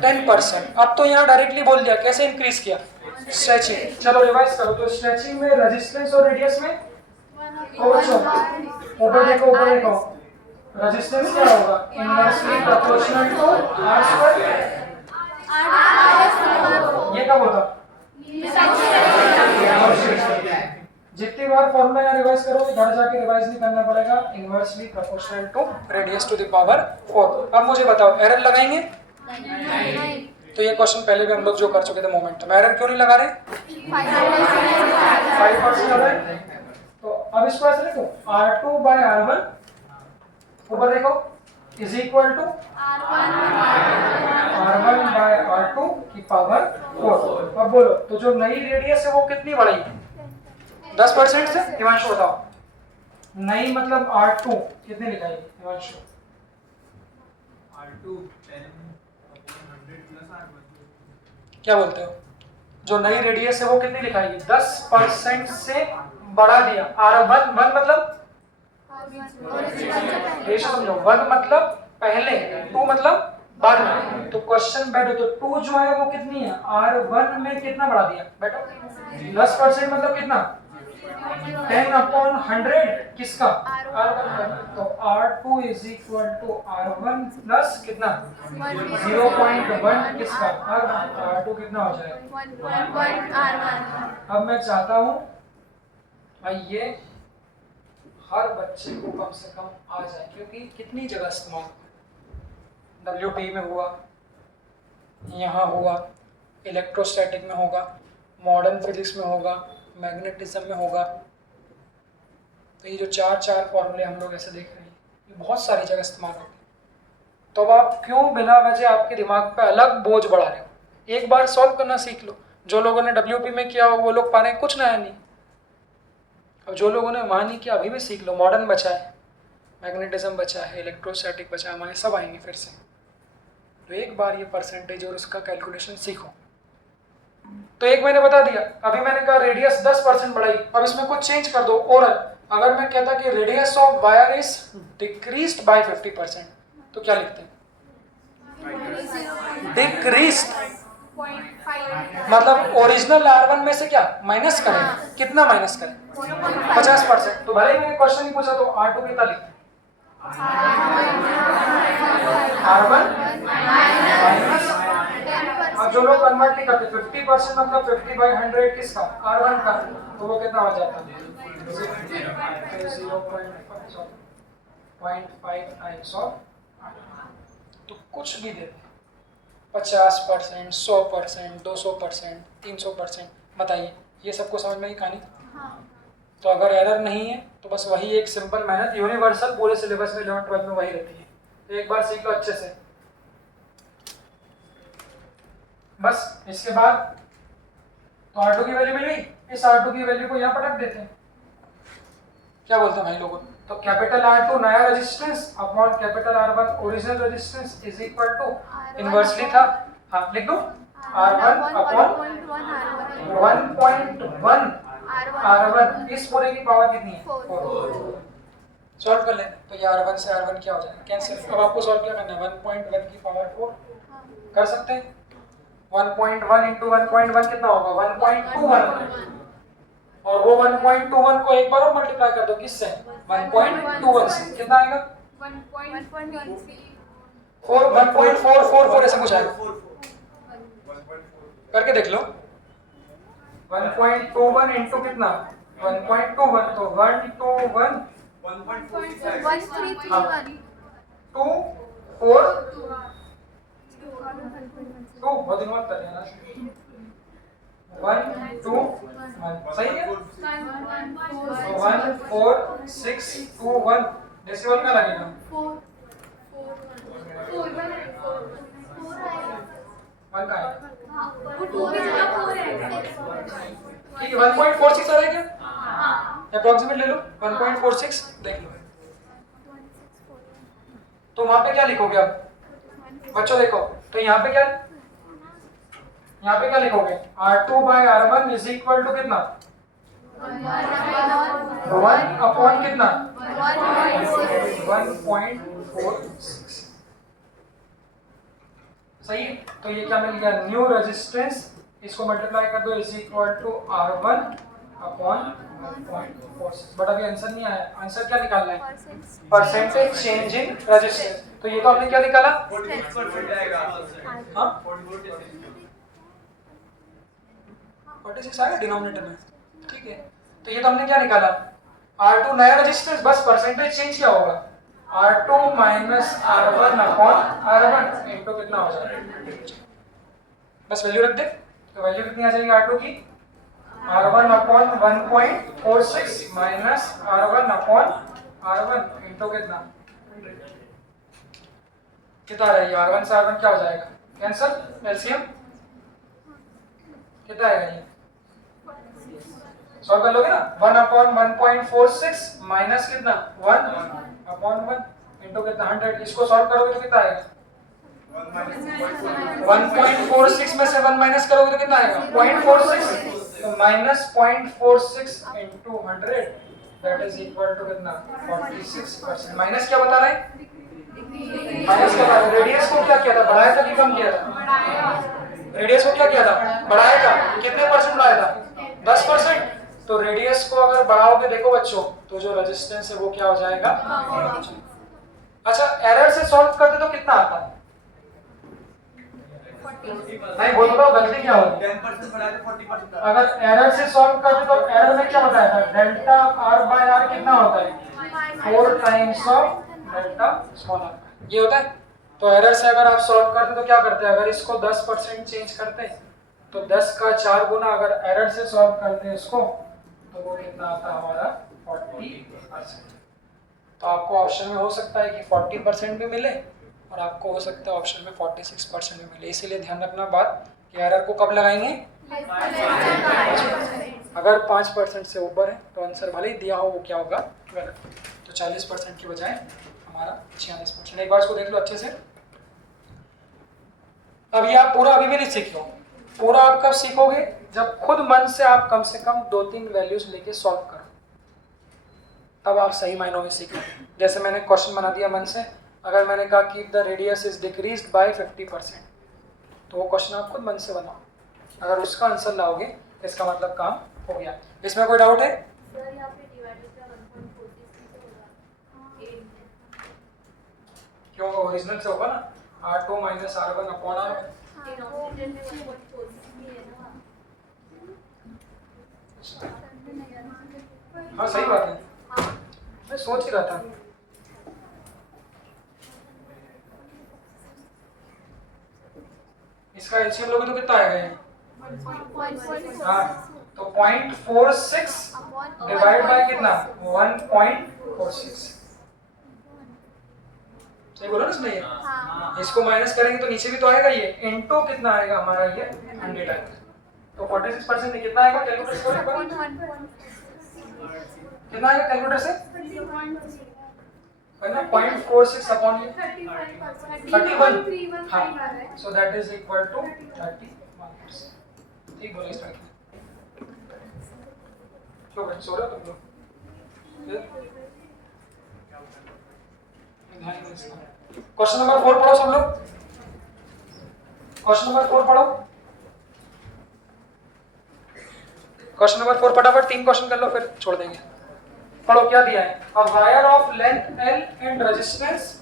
10%। अब तो यहाँ डायरेक्टली बोल दिया, कैसे इंक्रीज किया, स्ट्रेचिंग। चलो रिवाइज करो, तो स्ट्रेचिंग में रेजिस्टेंस और रेडियस में ऊपर देखो, ऊपर देखो, रेजिस्टेंस क्या होगा? Inversely proportional to R square. ये कब होता? जितनी बार फॉर्मूला यहाँ रिवाइज करोगे घर जाके रिवाइज नहीं करना पड़ेगा। Inversely proportional to radius to the power 4। अब मुझे बताओ एरर लगाएंगे? तो ये क्वेश्चन पहले भी हम लोग जो कर चुके थे मोमेंटम, एरर क्यों नहीं लगा रहे? 5% लगा रहे। तो अब इसको ऐसे लिखो, R2 by R1 ऊपर देखो is equal to R1 by R2 की पावर 4। अब बोलो तो जो नई रेडियस है वो कितनी बढ़ी? 10% से। हिमांशु बताओ, नई मतलब R2 कितने लिखाएगी हिमांशु? R2 10/100 plus R1। क्या बोलते हो? जो नई रेडियस है वो कितनी लिखाएगी? 10% से बढ़ा दिया। R1 1 मतलब रेशो समझो, 1 मतलब पहले, 2 मतलब बाद में। तो क्वेश्चन बैठो तो 2 जो है वो कितनी है? R1 में कितना बढ़ा दिया? बैठो 10% मतलब कितना? 10/100 किसका? R1 का। तो R2 is equal to R1 plus कितना? 0.1 किसका? R2 कितना हो जाएगा? अब मैं चाहता हूँ भाई ये हर बच्चे को कम से कम आ जाए, क्योंकि कितनी जगह इस्तेमाल हुआ, WP में हुआ, यहाँ हुआ, इलेक्ट्रोस्टैटिक में होगा, मॉडर्न फिजिक्स में होगा, मैग्नेटिज्म में होगा। तो ये जो चार फॉर्मूले हम लोग ऐसे देख रहे हैं ये बहुत सारी जगह इस्तेमाल होते हैं। तो अब आप क्यों बिना वजह आपके दिमाग पे अलग बोझ बढ़ा रहे हो? एक बार सॉल्व करना सीख लो। जो लोगों ने WP में किया हो वो लोग पा रहे हैं, कुछ नया नहीं। अब जो लोगों ने वहाँ नहीं किया अभी भी सीख लो। मॉडर्न बचा है, मैग्नेटिज्म बचा है, इलेक्ट्रोस्टैटिक बचा है, हमारे सब आएंगे फिर से। तो एक बार ये परसेंटेज और उसका कैलकुलेशन सीखो। तो एक मैंने बता दिया, अभी मैंने कहा रेडियस 10% बढ़ाई, अब इसमें कुछ चेंज कर दो। ओरल अगर मैं कहता कि radius of wire is decreased bye 50%, तो क्या लिखते हैं? डिक्रीज्ड मतलब ओरिजिनल R1 में से क्या माइनस करें? कितना माइनस करें? 50%। तो भले ही मैंने क्वेश्चन ही पूछा तो R2 कितना लिखते हैं? R1 minus. अब जो लोग कन्वर्ट नहीं करते 50% मतलब 50/100 किसका? R1 का। तो वो कितना हो जाता है? 0.5 टाइम्स ऑफ। तो कुछ भी दे 50%, 100%, 200%, 300%, बताइए ये सबको समझ में ही कहानी। तो अगर एरर नहीं है तो बस वही एक सिंपल मेहनत यूनिवर्सल पूरे सिलेबस में 11-12 में वही रहती है। तो एक बार सीख लो अच्छे से। बस इसके बाद तो R2 की वैल्यू मिल गई। इस R2 की वैल्यू को यहाँ पटक देते हैं। क्या बोलते हैं भाई लोगों? तो कैपिटल R2 नया resistance upon capital R1 original resistance is equal to inversely था। हाँ लिख दो R1 अपॉन 1.1 R1। इस पूरे की पावर कितनी है? 4। सॉल्व कर लेते हैं। तो ये R1 से R1 क्या हो जाएगा? कैंसिल। अब आपको सॉल्व क्या करना है? 1.1 की पावर 4 कर सकते हैं। 1.1 इंटू 1.1 कितना होगा? 1.21। और वो 1.21 को एक बार और मल्टीप्लाई कर दो किससे? 1.21 से। कितना आएगा? 1.444 ऐसा कुछ आएगा। करके देख लो। 1.21 इंटू कितना? 1.21 तो 121 2 4 2 बहुत दिन बाद कर लेना। 1 2 1 सही है। 1 4 6 2 1 डेसिमल में लगेगा 1 का है। ठीक है 1.46 आ रहा है क्या? अप्रॉक्सीमेट ले लो 1.46 देख लो। तो वहां पे क्या लिखोगे अब बच्चों? देखो तो यहाँ पे क्या लिखोगे? R2 by R1 is equal to कितना? 1 अपॉन कितना? 1.46। सही है। तो ये क्या मिल गया? न्यू रेजिस्टेंस इसको मल्टीप्लाई कर दो is equal to R1 upon 1.46। But अभी आंसर नहीं आया। आंसर क्या निकालना है? Percentage change in resistance. तो ये तो आपने क्या निकाला? 46% आएगा। हाँ 46 46 आएगा डिनोमिनेटर में, ठीक है। तो ये तो हमने क्या निकाला? R2 नया रेजिस्टेंस, बस परसेंटेज चेंज क्या होगा? R2 minus R1 upon R1 into कितना हो जाएगा? बस वैल्यू रख दे। तो वैल्यू कितनी आ जाएगी R2 की? R1 upon 1.46 minus R1 upon R1 into कितना? कितना रहेगा? R1 से R1 क्या हो जाएगा? कैंसिल, एलसीएम कितना आएगा? ये सॉल्व कर लोगे ना। 1 अपॉन 1.46 माइनस कितना? 1 अपॉन 1 इनटू कितना? 100। इसको सॉल्व करोगे तो कितना आएगा? 1.46 में से 1 माइनस करोगे तो कितना आएगा? 0.46। तो minus 0.46 into 100 that is equal to कितना? 46%। माइनस क्या बता रहे हैं? माइनस क्या बता रहे? रेडियस को क्या किया था? बढ़ाया था कि कम किया था? रेडियस को क्या किया था? बढ़ाया था। कितने परसेंट बढ़ाया था? 10%। तो रेडियस को अगर बढ़ाओगे, देखो बच्चों, तो जो रेजिस्टेंस है वो क्या हो जाएगा? अच्छा, एरर से सॉल्व करते तो कितना आता है? नहीं बोल दो, गलती क्या होगी? 10% बढ़ा के 40% अगर एरर से सॉल्व करते तो एरर में क्या बताया था? डेल्टा R बाय R कितना होता है? 4 times of delta small r। ये होता है। तो एरर से अगर आप सॉल्व करते तो क्या करते हैं? अगर इसको 10% चेंज करते हैं तो 10 का 4 गुना। अगर एरर से सॉल्व करते हैं इसको तो वो कितना आता है हमारा? 40%। तो आपको ऑप्शन में हो सकता है कि 40% भी मिले और आपको हो सकता है ऑप्शन में 46% भी मिले। इसीलिए ध्यान रखना बात कि एरर को कब लगाएंगे? अगर 5% से ऊपर है तो आंसर भले ही दिया हो वो क्या होगा? गलत। तो 40% की बजाय हमारा 46%। एक बार इसको देख लो अच्छे से। अब ये आप पूरा अभी भी नहीं सीखे हो। पूरा आप कब सीखोगे? जब खुद मन से आप कम से कम 2-3 वैल्यूज लेके सॉल्व करो, तब आप सही मायनों में सीखोगे। जैसे मैंने क्वेश्चन बना दिया मन से। अगर मैंने कहा कि the radius is decreased bye 50%, तो वो क्वेश्चन आप खुद मन से बनाओ। अगर उसका आंसर लाओगे तो इसका मतलब काम हो गया। इसमें कोई डाउट है? क्यों? ओरिजिनल से होगा ना। R2 minus R1 upon R1। हाँ सही बात है, मैं सोच ही रहा था। इसका एलसीएम लोगे तो कितना आएगा ये? हाँ, तो 0.46 डिवाइड बाय कितना? 1.46। सही बोला ना इसने? ये इसको माइनस करेंगे तो नीचे भी तो आएगा ये। इनटू कितना आएगा हमारा? ये 100 आएगा। तो 46% में कितना आएगा? कैलकुलेटर से कितना आएगा? कैलकुलेटर से है ना 0.46 अपॉन 31। हाँ, so that is equal to 31%। ठीक बोला इसमें। क्यों बच्चे सो रहे हो तुम लोग? क्वेश्चन नंबर 4 पढ़ो सब लोग। क्वेश्चन नंबर 4 पढ़ो। क्वेश्चन नंबर 4 फटाफट 3 क्वेश्चन कर लो फिर छोड़ देंगे। पढ़ो क्या दिया है। अ wire of length L and resistance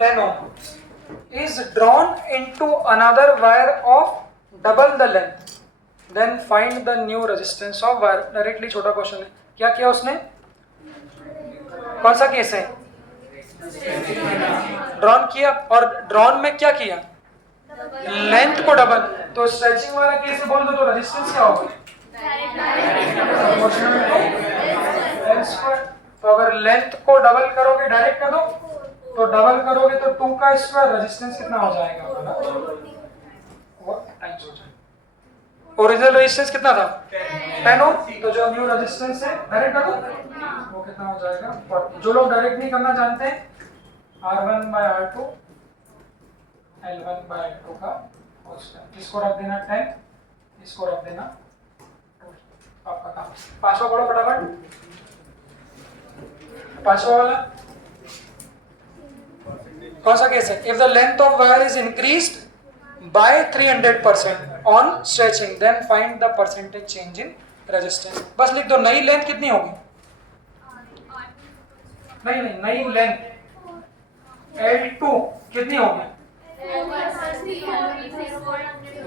10 ohm is drawn into another wire of double the length, then find the new resistance of wire। Directly छोटा क्वेश्चन है। क्या किया उसने? कौन सा केस है? ड्रॉन किया। और ड्रॉन में क्या किया? लेंथ को डबल। तो स्ट्रेचिंग वाला केस बोल दो तो रेजिस्टेंस क्या होगा? तो अगर लेंथ को डबल करोगे, डायरेक्ट कर दो, तो डबल करोगे तो 2 का स्क्वायर, रेजिस्टेंस कितना हो जाएगा? वो टाइम्स हो जाएगा। ओरिजिनल रेजिस्टेंस कितना था? 10 ओम। तो जो न्यू रेजिस्टेंस है डायरेक्ट कर दो, वो कितना हो जाएगा? 40। जो लोग डायरेक्ट नहीं करना जानते हैं, R1 bye R2 L1 bye L2 का होल स्क्वायर। इसको रख देना 10, इसको रख देना 2। आपका काम। पांचवा पढ़ो फटाफट। पांचवा वाला कौन सा केस है? If the length of wire is increased by 300% on stretching then find the percentage change in resistance. बस लिख दो नई लेंथ कितनी होगी, नहीं नई लेंथ L2 कितनी होगी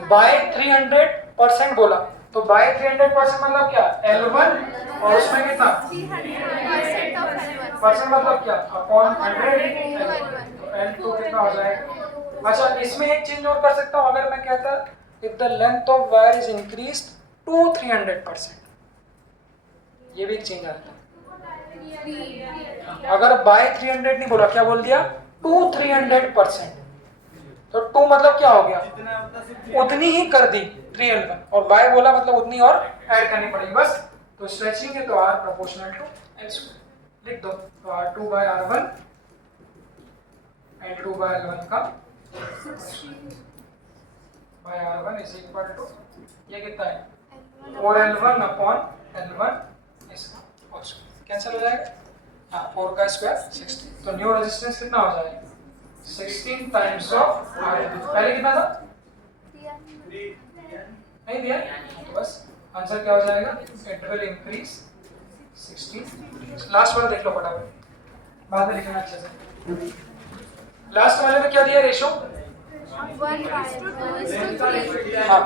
बाय 300% बोला, तो बाय 300% मतलब क्या, L1 और उसमें कितना परसेंट मतलब क्या अपॉन 100, L2 कितना हो जाएगा। अच्छा इसमें एक चेंज और कर सकता हूँ, अगर मैं कहता if the length of wire is increased to 300%, ये भी एक चेंज आता है। अगर बाय 300 नहीं बोला, क्या बोल दिया, टू 300%, तो टू मतलब क्या हो गया, उतनी ही कर दी 3L1, और बाय बोला मतलब उतनी और ऐड करनी पड़ेगी बस। तो स्ट्रेचिंग है तो R प्रोपोर्शनल टू L2 लिख दो, तो R2 by R1 L2 by L1 का by R1 is equal to, ये कितना है 4L1 अपॉन L1 इसका कैंसिल हो जाएगा, हाँ 4 का स्क्वायर 16, तो न्यू रेजिस्टेंस कितना हो जाएगा 16 टाइम्स ऑफ R। पहले कितना था, नहीं दिया, तो बस आंसर क्या हो जाएगा, इट विल इंक्रीज 16। लास्ट वाला देख लो फटाफट, बाद में लिखना अच्छे से। लास्ट वाले में क्या दिया रेशो, हाँ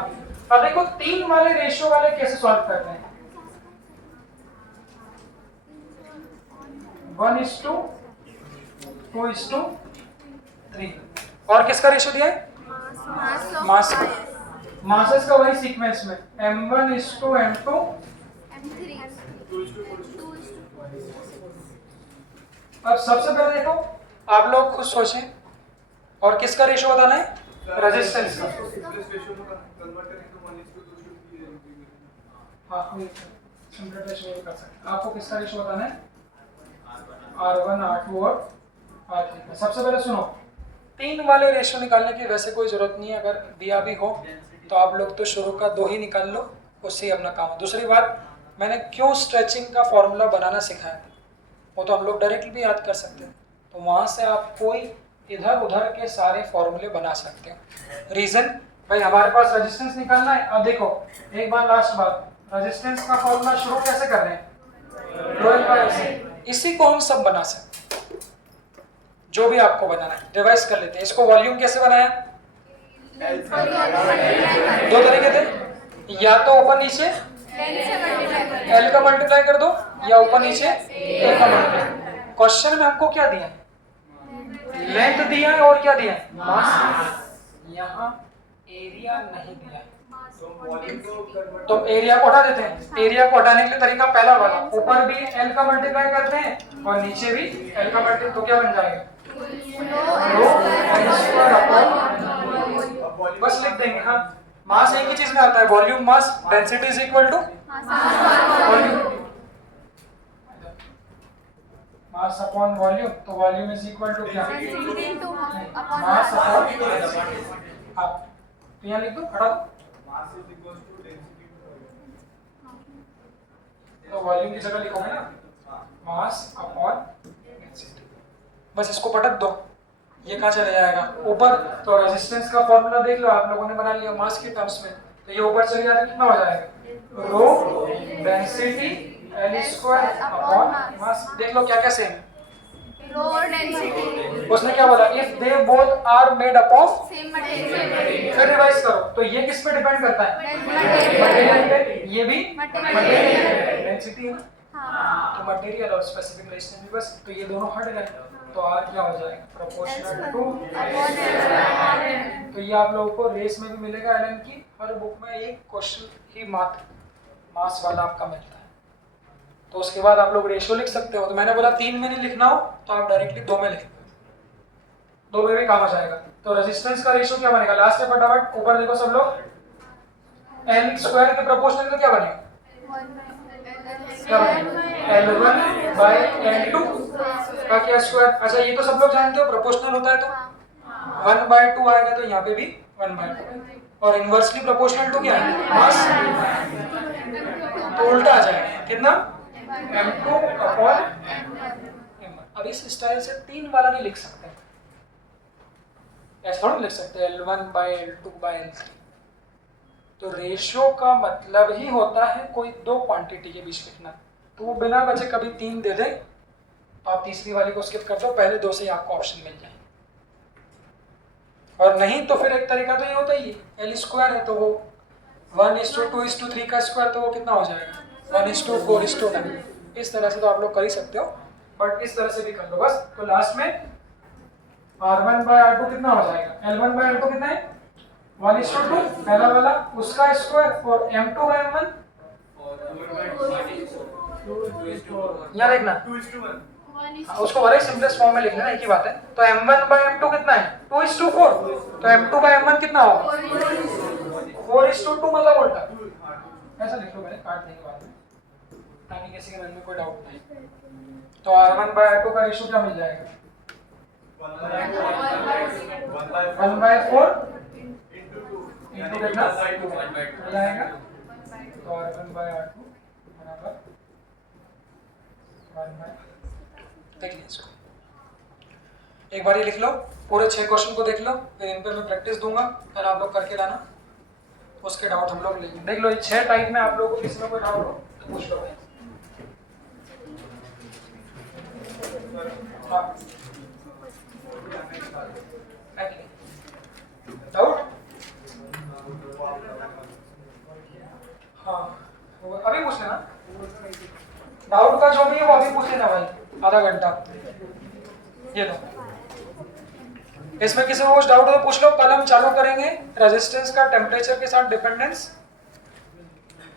अब देखो 3 वाले रेशो वाले कैसे सॉल्व करते हैं, 1:2:3, और किसका रेशो दिया है, मास का, मासेस का वही सीक्वेंस में M1:M2 अब सबसे पहले देखो आप लोग खुद सोचें, और किसका रेशो बताना है, रेजिस्टेंस का, हाँ सिंपल रेशो कर सकते हैं। आपको किसका रेशो बताना है, R1 R2 और R3। सबसे पहले सुनो, 3 वाले रेशो निकालने की वैसे कोई जरूरत नहीं है, अगर दिया भी हो तो आप लोग तो शुरू का 2 ही निकाल लो, उससे ही अपना काम है। दूसरी बात, मैंने क्यों स्ट्रेचिंग का फॉर्मूला बनाना सिखाया, वो तो हम लोग डायरेक्टली भी याद कर सकते हैं, तो वहाँ से आप कोई इधर उधर के सारे फॉर्मूले बना सकते हो। रीजन भाई हमारे पास रेजिस्टेंस निकालना है। अब देखो एक बार लास्ट बात, रेजिस्टेंस का फॉर्मूला शुरू कैसे कर रहे हैं, 12 से, इसी को हम सब बना सकते हैं, जो भी आपको बनाना है। रिवाइज कर लेते हैं, इसको वॉल्यूम कैसे बनाया, 2 तरीके थे, या तो ऊपर नीचे L का मल्टीप्लाई कर दो, या ऊपर नीचे A का मल्टीप्लाई। क्वेश्चन में हमको क्या दिया, लेंथ दिया है और क्या दिया है, मास। यहाँ एरिया नहीं दिया है, तो एरिया को हटा देते हैं। एरिया को हटाने के लिए तरीका पहला वाला, ऊपर भी L का मल्टीप्लाई करते हैं और नीचे भी L का मल्टीप्लाई, तो क्या बन जाएगा, रो L स्क्वायर अपॉन, बस लिख देंगे। हाँ मास एक ही चीज में आता है, volume mass, density is equal to volume, mass upon volume, तो वॉल्यूम इज इक्वल टू क्या, मास अपॉन, हाँ तो यहाँ लिख दो, हटा दो, तो वॉल्यूम की जगह लिखोगे ना मास अपॉन डेंसिटी, बस इसको पटक दो, ये कहाँ चले जाएगा ऊपर। तो रेजिस्टेंस का फॉर्मूला देख लो, आप लोगों ने बना लिया मास के टर्म्स में, तो ये ऊपर चले जाएगा, कितना हो जाएगा, rho density L square upon mass. देख लो क्या क्या सेम, उसने क्या बोला, if they both are made up of, फिर रिवाइज करो, तो ये किस पे डिपेंड करता है, मटेरियल पे, ये भी मटेरियल डेंसिटी है, तो मटेरियल और स्पेसिफिक रेजिस्टेंस भी, बस तो ये दोनों हट गए, तो आर क्या हो जाएगा, प्रोपोर्शनल टू। तो ये आप लोगों को रेस में भी मिलेगा, एलन की हर बुक में एक क्वेश्चन ही मात्र मास वाला आपका मिलता है, तो उसके बाद आप लोग रेशियो लिख सकते हो। तो मैंने बोला 3 में नहीं लिखना हो तो आप डायरेक्टली 2 में लिख दो, 2 में भी काम आ जाएगा। तो रेजिस्टेंस का रेशियो क्या बनेगा, लास्ट में फटाफट ऊपर देखो सब लोग, L स्क्वायर के प्रोपोर्शनल तो क्या बनेगा, क्या बनेगा L1 by L2 का क्या स्क्वायर। अच्छा ये तो सब लोग जानते हो, प्रोपोर्शनल होता है तो 1/2 आएगा, तो यहाँ पे भी 1/2, और इनवर्सली प्रोपोर्शनल टू क्या है, मास, तो उल्टा आ जाएगा, कितना M2 अपॉन M1। अब इस स्टाइल से 3 वाला नहीं लिख सकते, ऐसा थोड़ा लिख सकते L1 by L2 by L3, तो रेशियो का मतलब ही होता है कोई दो क्वांटिटी के बीच लिखना। तो वो बिना वजह कभी 3 दे दे तो आप तीसरी वाली को स्किप कर दो, पहले 2 से ही आपको ऑप्शन मिल जाए। और नहीं तो फिर एक तरीका तो ये होता ही L स्क्वायर है तो वो 1:2:3 का स्क्वायर, तो वो कितना हो जाएगा 1:4:9। इस तरह से तो आप लोग कर ही सकते हो, बट इस तरह से भी कर लो बस। तो लास्ट में R1/R2 कितना हो जाएगा, L1/L2 कितना है 1:2 पहला वाला उसका स्क्वायर, और M2/M1 यहाँ देखना 2:1 उसको बड़े सिंपलेस्ट फॉर्म में लिख लेना, एक ही बात है। तो M1/M2 कितना है 2:4, तो M2/M1 कितना होगा 4:2 मतलब उल्टा। ऐसा लिख लो पहले, काट देंगे बाद में ताकि किसी के मन में कोई डाउट नहीं। तो R1/R2 का रेशियो क्या मिल जाएगा 1/4 into कितना 2 मिल जाएगा। तो R1/R2 बराबर 1/, देख लीजिए इसको एक बार ये लिख लो, पूरे 6 क्वेश्चन को देख लो, फिर इन पे मैं प्रैक्टिस दूंगा, फिर आप लोग करके लाना, उसके डाउट हम लोग लेंगे। देख लो ये 6 टाइप में आप लोगों को किसी में कोई डाउट हो तो पूछ लो भाई। हाँ डाउट, हाँ अभी पूछ लेना, डाउट का जो भी है वो अभी पूछ लेना भाई, आधा घंटा। ये लो, इसमें किसी को कुछ डाउट हो तो पूछ लो। कल हम चालू करेंगे रेजिस्टेंस का टेम्परेचर के साथ डिपेंडेंस,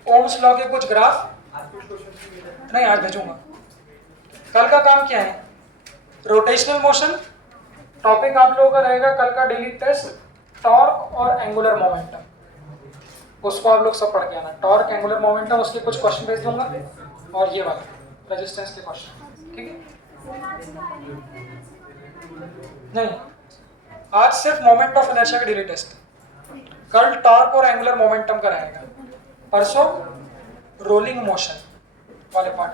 ओम्स लॉ के कुछ ग्राफ। नहीं आज भेजूंगा। कल का काम क्या है, रोटेशनल मोशन। टॉपिक आप लोगों का रहेगा कल का डेली टेस्ट, टॉर्क और एंगुलर मोमेंटम, उसको आप लोग सब पढ़ के आना। टॉर्क एंगुलर मोमेंटम उसके कुछ क्वेश्चन भेज दूंगा, और ये वाला रेजिस्टेंस के क्वेश्चन, ठीक है। नहीं आज सिर्फ मोमेंट ऑफ इनर्शिया का डेली टेस्ट, कल टॉर्क और एंगुलर मोमेंटम का रहेगा, परसों रोलिंग मोशन वाले पार्ट।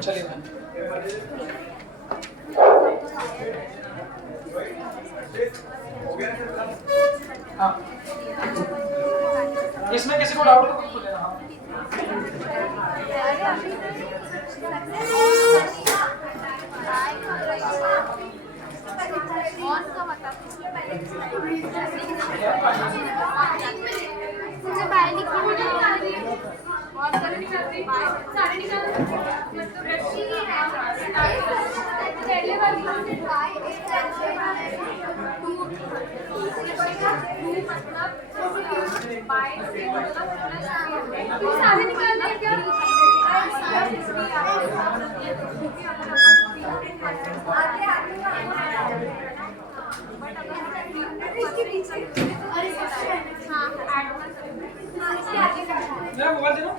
चलिए भाई हाँ, इसमें किसी को डाउट हो तो पूछ लेना। हाँ मोबाइल देना।